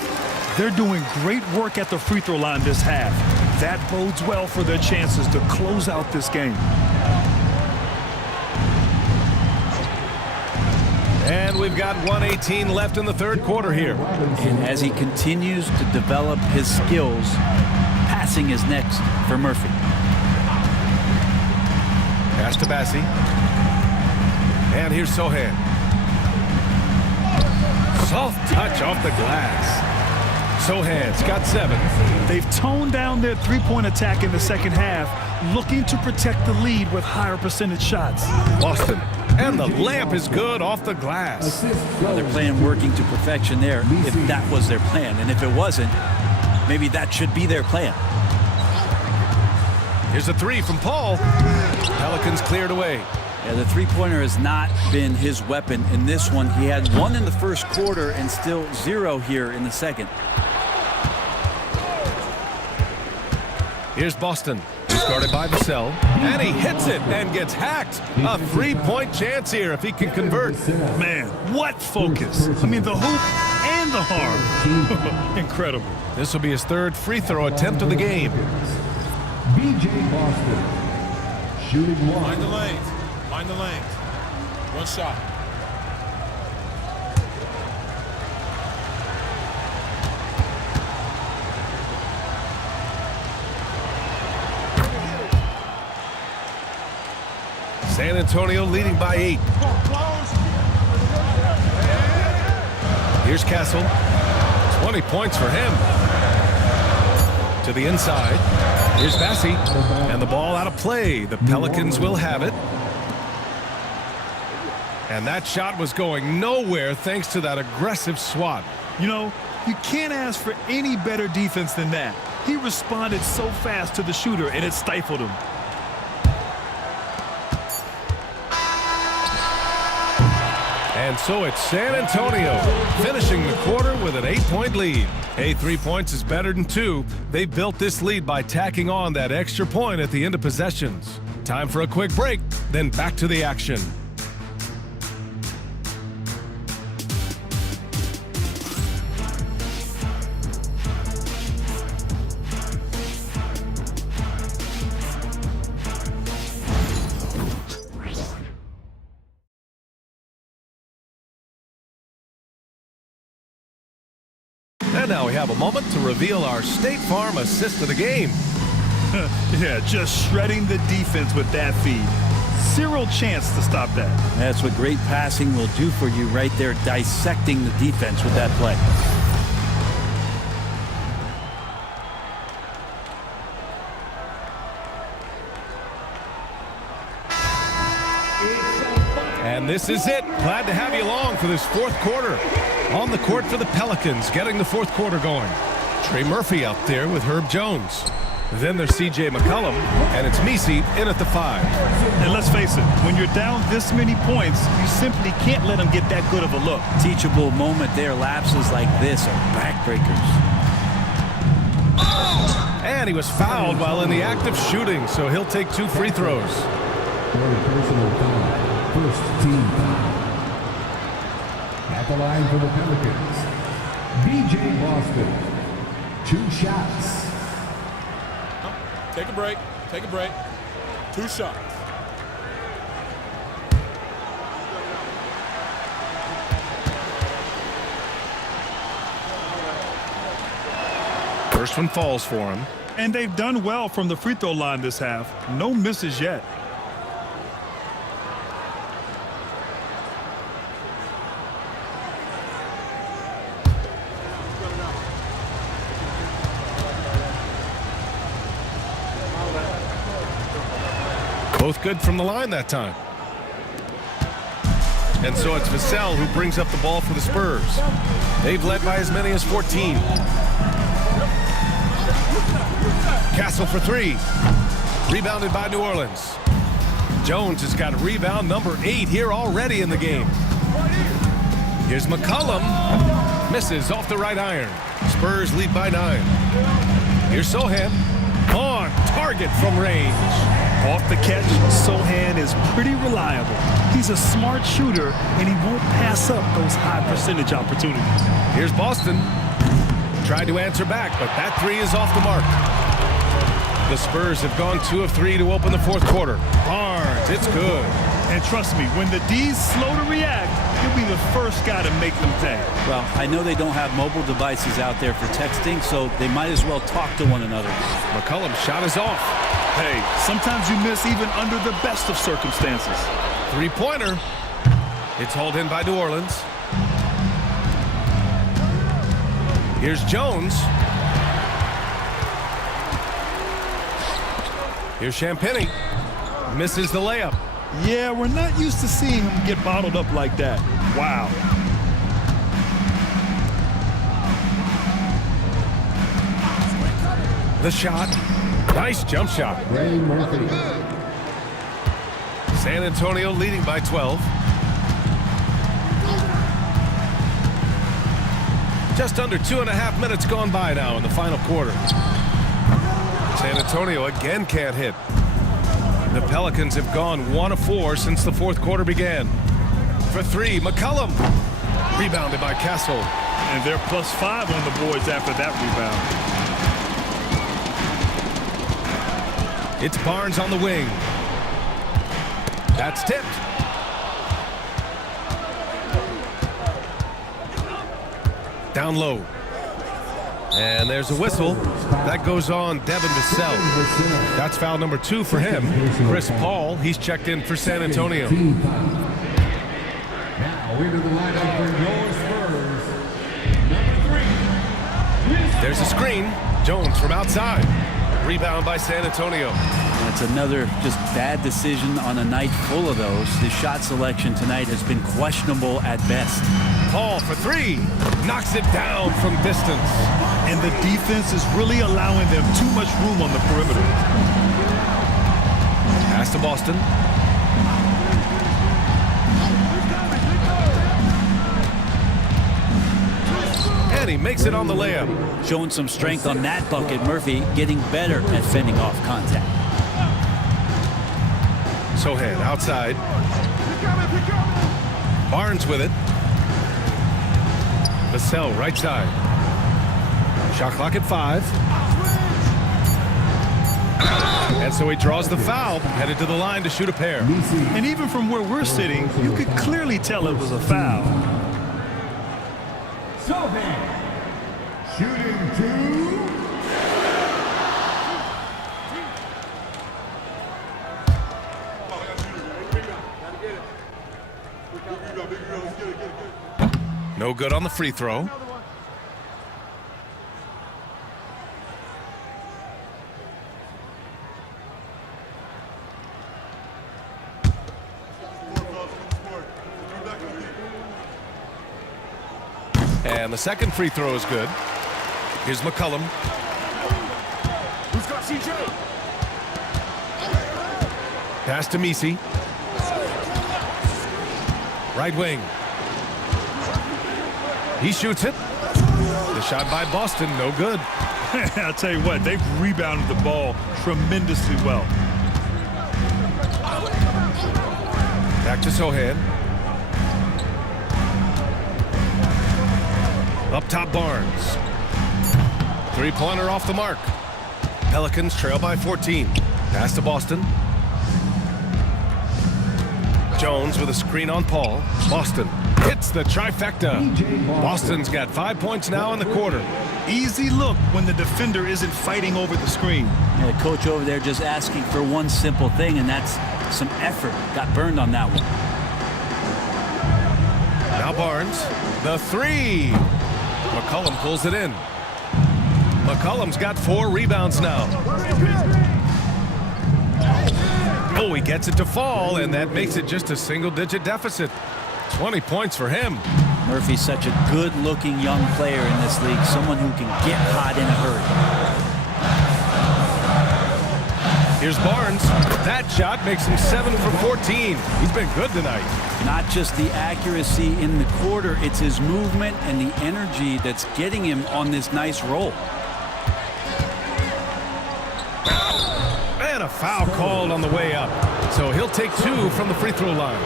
They're doing great work at the free throw line this half. That bodes well for their chances to close out this game. And we've got 1:18 left in the third quarter here. And as he continues to develop his skills, passing is next for Murphy. Pass to Bassi. And here's Sohan. Soft touch off the glass. Sohan's got 7. They've toned down their three-point attack in the second half, looking to protect the lead with higher percentage shots. Boston. And the layup is good off the glass. Well, they're playing working to perfection there if that was their plan. And if it wasn't, maybe that should be their plan. Here's a 3 from Paul. Pelicans cleared away. Yeah, the three-pointer has not been his weapon in this one. He had 1 in the first quarter and still 0 here in the second. Here's Boston. He's guarded by Vassell. And he hits it and gets hacked. A 3-point chance here if he can convert. Man, what focus. I mean, the hoop and the harm. Incredible. This will be his 3rd free throw attempt of the game. BJ Boston, shooting 1. Mind the lanes. Mind the lanes. 1 shot. San Antonio leading by 8. Here's Castle. 20 points for him. To the inside. Here's Bassi. And the ball out of play. The Pelicans will have it. And that shot was going nowhere thanks to that aggressive swat. You know, you can't ask for any better defense than that. He responded so fast to the shooter, and it stifled him. And so it's San Antonio finishing the quarter with an 8-point lead. Hey, 3 points is better than 2. They built this lead by tacking on that extra point at the end of possessions. Time for a quick break, then back to the action. And now we have a moment to reveal our State Farm assist of the game. Yeah, just shredding the defense with that feed. Zero chance to stop that. That's what great passing will do for you right there, dissecting the defense with that play. And this is it. Glad to have you along for this 4th quarter. On the court for the Pelicans, getting the 4th quarter going. Trey Murphy out there with Herb Jones. Then there's C.J. McCollum, and it's Messi in at the 5. And let's face it, when you're down this many points, you simply can't let them get that good of a look. Teachable moment there. Lapses like this are backbreakers. And he was fouled while in the act of shooting, so he'll take 2 free throws. Personal foul. First team foul. At the line for the Pelicans, BJ Boston. 2 shots. Take a break. Take a break. 2 shots. First one falls for him. And they've done well from the free throw line this half. No misses yet. Both good from the line that time. And so it's Vassell who brings up the ball for the Spurs. They've led by as many as 14. Castle for 3. Rebounded by New Orleans. Jones has got rebound number 8 here already in the game. Here's McCollum. Misses off the right iron. Spurs lead by 9. Here's Sohan. On target from range. Off the catch, Sohan is pretty reliable. He's a smart shooter, and he won't pass up those high percentage opportunities. Here's Boston. Tried to answer back, but that 3 is off the mark. The Spurs have gone 2 of 3 to open the 4th quarter. Barnes, it's good. And trust me, when the D's slow to react, he'll be the first guy to make them pay. Well, I know they don't have mobile devices out there for texting, so they might as well talk to one another. McCollum's shot is off. Hey, sometimes you miss even under the best of circumstances. 3-pointer. It's hauled in by New Orleans. Here's Jones. Here's Champagny. Misses the layup. Yeah, we're not used to seeing him get bottled up like that. Wow. The shot. Nice jump shot. San Antonio leading by 12. Just under 2.5 minutes gone by now in the final quarter. San Antonio again can't hit. The Pelicans have gone 1 of 4 since the fourth quarter began. For 3, McCollum. Rebounded by Castle. And they're +5 on the boards after that rebound. It's Barnes on the wing. That's tipped. Down low. And there's a whistle. That goes on Devin Vassell. That's foul number 2 for him. Chris Paul, he's checked in for San Antonio. Now into the lineup for your Spurs, number 3. There's a screen. Jones from outside. Rebound by San Antonio. That's another just bad decision on a night full of those. His shot selection tonight has been questionable at best. Paul for 3. Knocks it down from distance. And the defense is really allowing them too much room on the perimeter. Pass to Boston. And he makes it on the layup. Showing some strength on that bucket. Murphy getting better at fending off contact. Sohan outside. Barnes with it. Vassell right side. Shot clock at 5. And so he draws the foul, headed to the line to shoot a pair. And even from where we're sitting, you could clearly tell it was a foul. Sohan shooting 2. No good on the free throw. And the second free throw is good. Here's McCollum. Who's got CJ? Pass to Misi. Right wing. He shoots it. The shot by Boston, no good. I'll tell you what, they've rebounded the ball tremendously well. Back to Sohan. Up top, Barnes. Three-pointer off the mark. Pelicans trail by 14. Pass to Boston. Jones with a screen on Paul. Boston hits the trifecta. Boston's got 5 points now in the quarter. Easy look when the defender isn't fighting over the screen. Yeah, the coach over there just asking for one simple thing, and that's some effort. Got burned on that one. Now Barnes, the 3. McCollum pulls it in. McCollum's got 4 rebounds now. Oh, he gets it to fall, and that makes it just a single-digit deficit. 20 points for him. Murphy's such a good-looking young player in this league, someone who can get hot in a hurry. Here's Barnes. That shot makes him 7 for 14. He's been good tonight. Not just the accuracy in the quarter, it's his movement and the energy that's getting him on this nice roll. And a foul called on the way up. So he'll take 2 from the free throw line.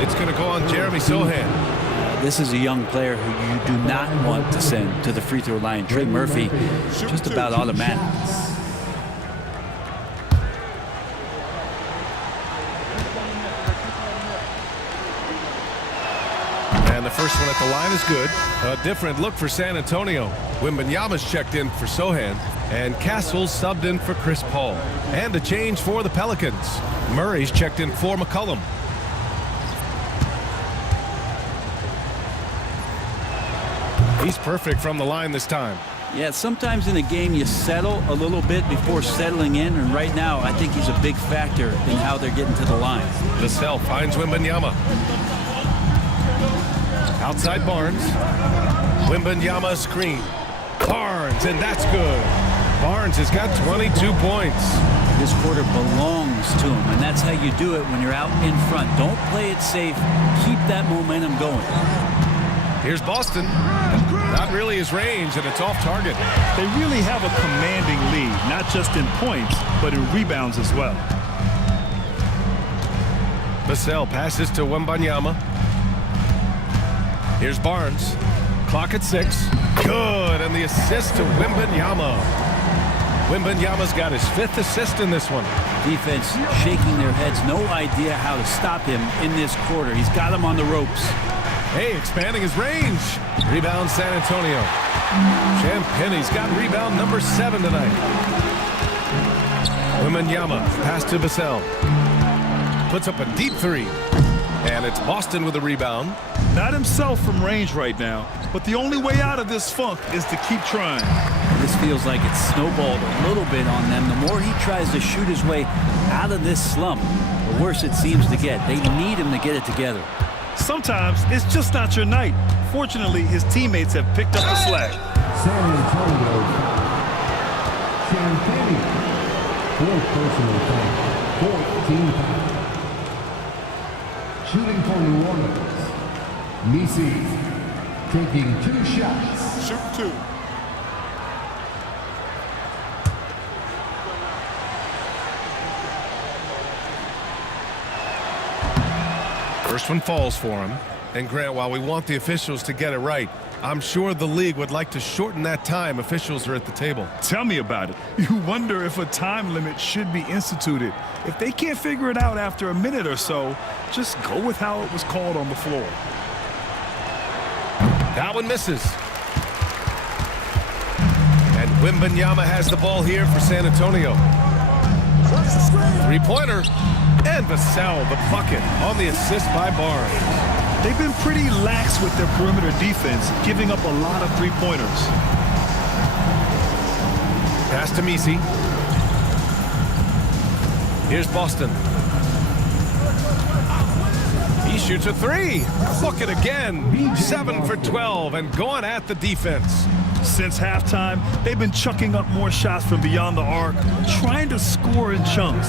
It's going to go on Jeremy Sohan. This is a young player who you do not want to send to the free throw line. Trey Murphy, just about automatic. And the first one at the line is good. A different look for San Antonio. Wembanyama's checked in for Sohan. And Castle's subbed in for Chris Paul. And a change for the Pelicans. Murray's checked in for McCollum. He's perfect from the line this time. Yeah, sometimes in a game you settle a little bit before settling in, and right now I think he's a big factor in how they're getting to the line. Vassell finds Wembanyama. Outside Barnes. Wembanyama screen. Barnes, and that's good. Barnes has got 22 points. This quarter belongs to him, and that's how you do it when you're out in front. Don't play it safe. Keep that momentum going. Here's Boston. Not really his range, and it's off target. They really have a commanding lead, not just in points, but in rebounds as well. Vassell passes to Wembanyama. Here's Barnes. Clock at 6. Good, and the assist to Wembanyama. Wembanyama's got his 5th assist in this one. Defense shaking their heads. No idea how to stop him in this quarter. He's got him on the ropes. Hey, expanding his range. Rebound San Antonio. Champagne's got rebound number 7 tonight. Wembanyama pass to Vassell. Puts up a deep 3. And it's Boston with the rebound. Not himself from range right now, but the only way out of this funk is to keep trying. This feels like it's snowballed a little bit on them. The more he tries to shoot his way out of this slump, the worse it seems to get. They need him to get it together. Sometimes it's just not your night. Fortunately, his teammates have picked up the slack. San Antonio Champagne. 4th personal foul. 14 foul. Shooting for New Orleans. Misi taking 2 shots. Shoot 2. First one falls for him. And Grant, while we want the officials to get it right, I'm sure the league would like to shorten that time officials are at the table. Tell me about it. You wonder if a time limit should be instituted. If they can't figure it out after a minute or so, just go with how it was called on the floor. That one misses. And Wembanyama has the ball here for San Antonio. 3-pointer. And Vassell, the bucket, on the assist by Barnes. They've been pretty lax with their perimeter defense, giving up a lot of 3-pointers. Pass to Misi. Here's Boston. He shoots a 3. Bucket again. 7 for 12 and going at the defense. Since halftime, they've been chucking up more shots from beyond the arc, trying to score in chunks.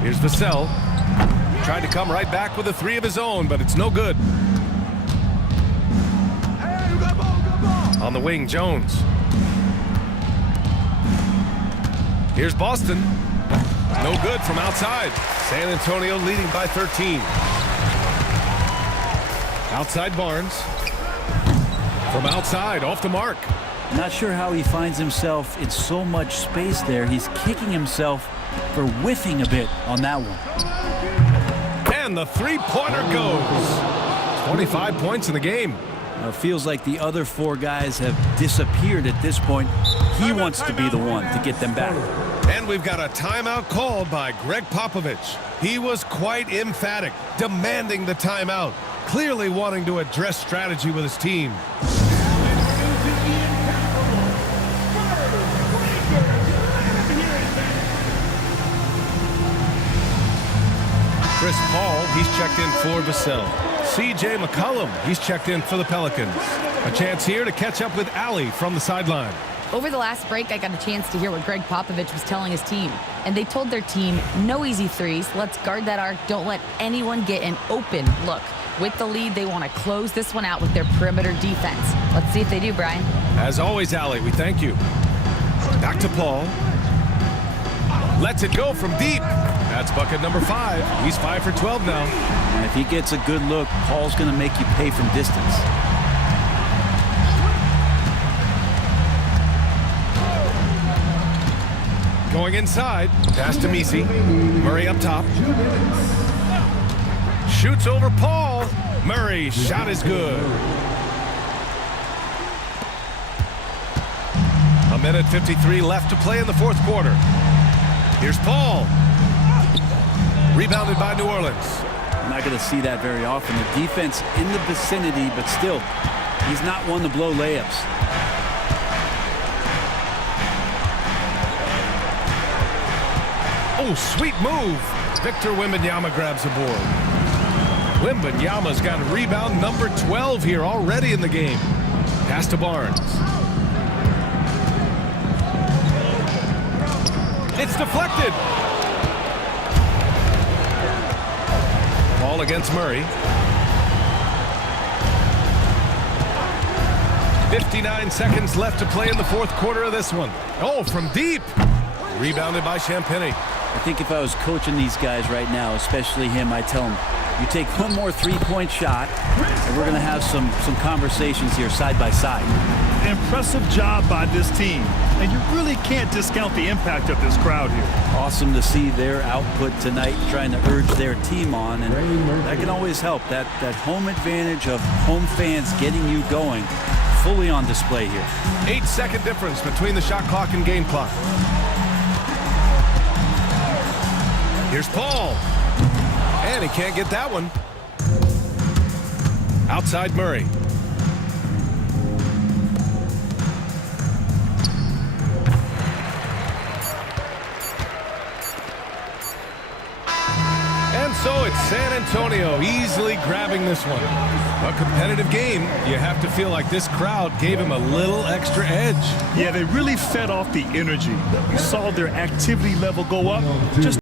Here's Vassell. Tried to come right back with a 3 of his own, but it's no good. On the wing, Jones. Here's Boston. No good from outside. San Antonio leading by 13. Outside Barnes. From outside, off the mark. Not sure how he finds himself in so much space there. He's kicking himself for whiffing a bit on that one. And the 3-pointer goes. 25 points in the game. Feels like the other 4 guys have disappeared at this point. He wants to be the one to get them back. And we've got a timeout called by Greg Popovich. He was quite emphatic, demanding the timeout, clearly wanting to address strategy with his team. Chris Paul, he's checked in for Vassell. C.J. McCollum, he's checked in for the Pelicans. A chance here to catch up with Allie from the sideline. Over the last break, I got a chance to hear what Greg Popovich was telling his team. And they told their team, no easy threes. Let's guard that arc. Don't let anyone get an open look. With the lead, they want to close this one out with their perimeter defense. Let's see if they do, Brian. As always, Allie, we thank you. Back to Paul. Lets it go from deep. That's bucket number 5. He's 5 for 12 now. And if he gets a good look, Paul's going to make you pay from distance. Going inside. Pass to Misi. Murray up top. Shoots over Paul. Murray's shot is good. A minute 53 left to play in the 4th quarter. Here's Paul. Rebounded by New Orleans. We're not going to see that very often. The defense in the vicinity, but still, He's not one to blow layups. Oh, sweet move. Victor Wembanyama grabs a board. Wembanyama's got rebound number 12 here already in the game. Pass to Barnes. It's deflected. Ball against Murray. 59 seconds left to play in the fourth quarter of this one. Oh, from deep. Rebounded by Champagny. I think if I was coaching these guys right now, especially him, I'd tell him, you take one more three-point shot, and we're going to have some conversations here side by side. An impressive job by this team, and you really can't discount the impact of this crowd here. Awesome to see their output tonight, trying to urge their team on, and that can always help. That home advantage of home fans getting you going, fully on display here. 8-second difference between the shot clock and game clock. Here's Paul. And he can't get that one. Outside Murray. And so it's San Antonio easily grabbing this one. A competitive game. You have to feel like this crowd gave him a little extra edge. Yeah, they really fed off the energy. You saw their activity level go up just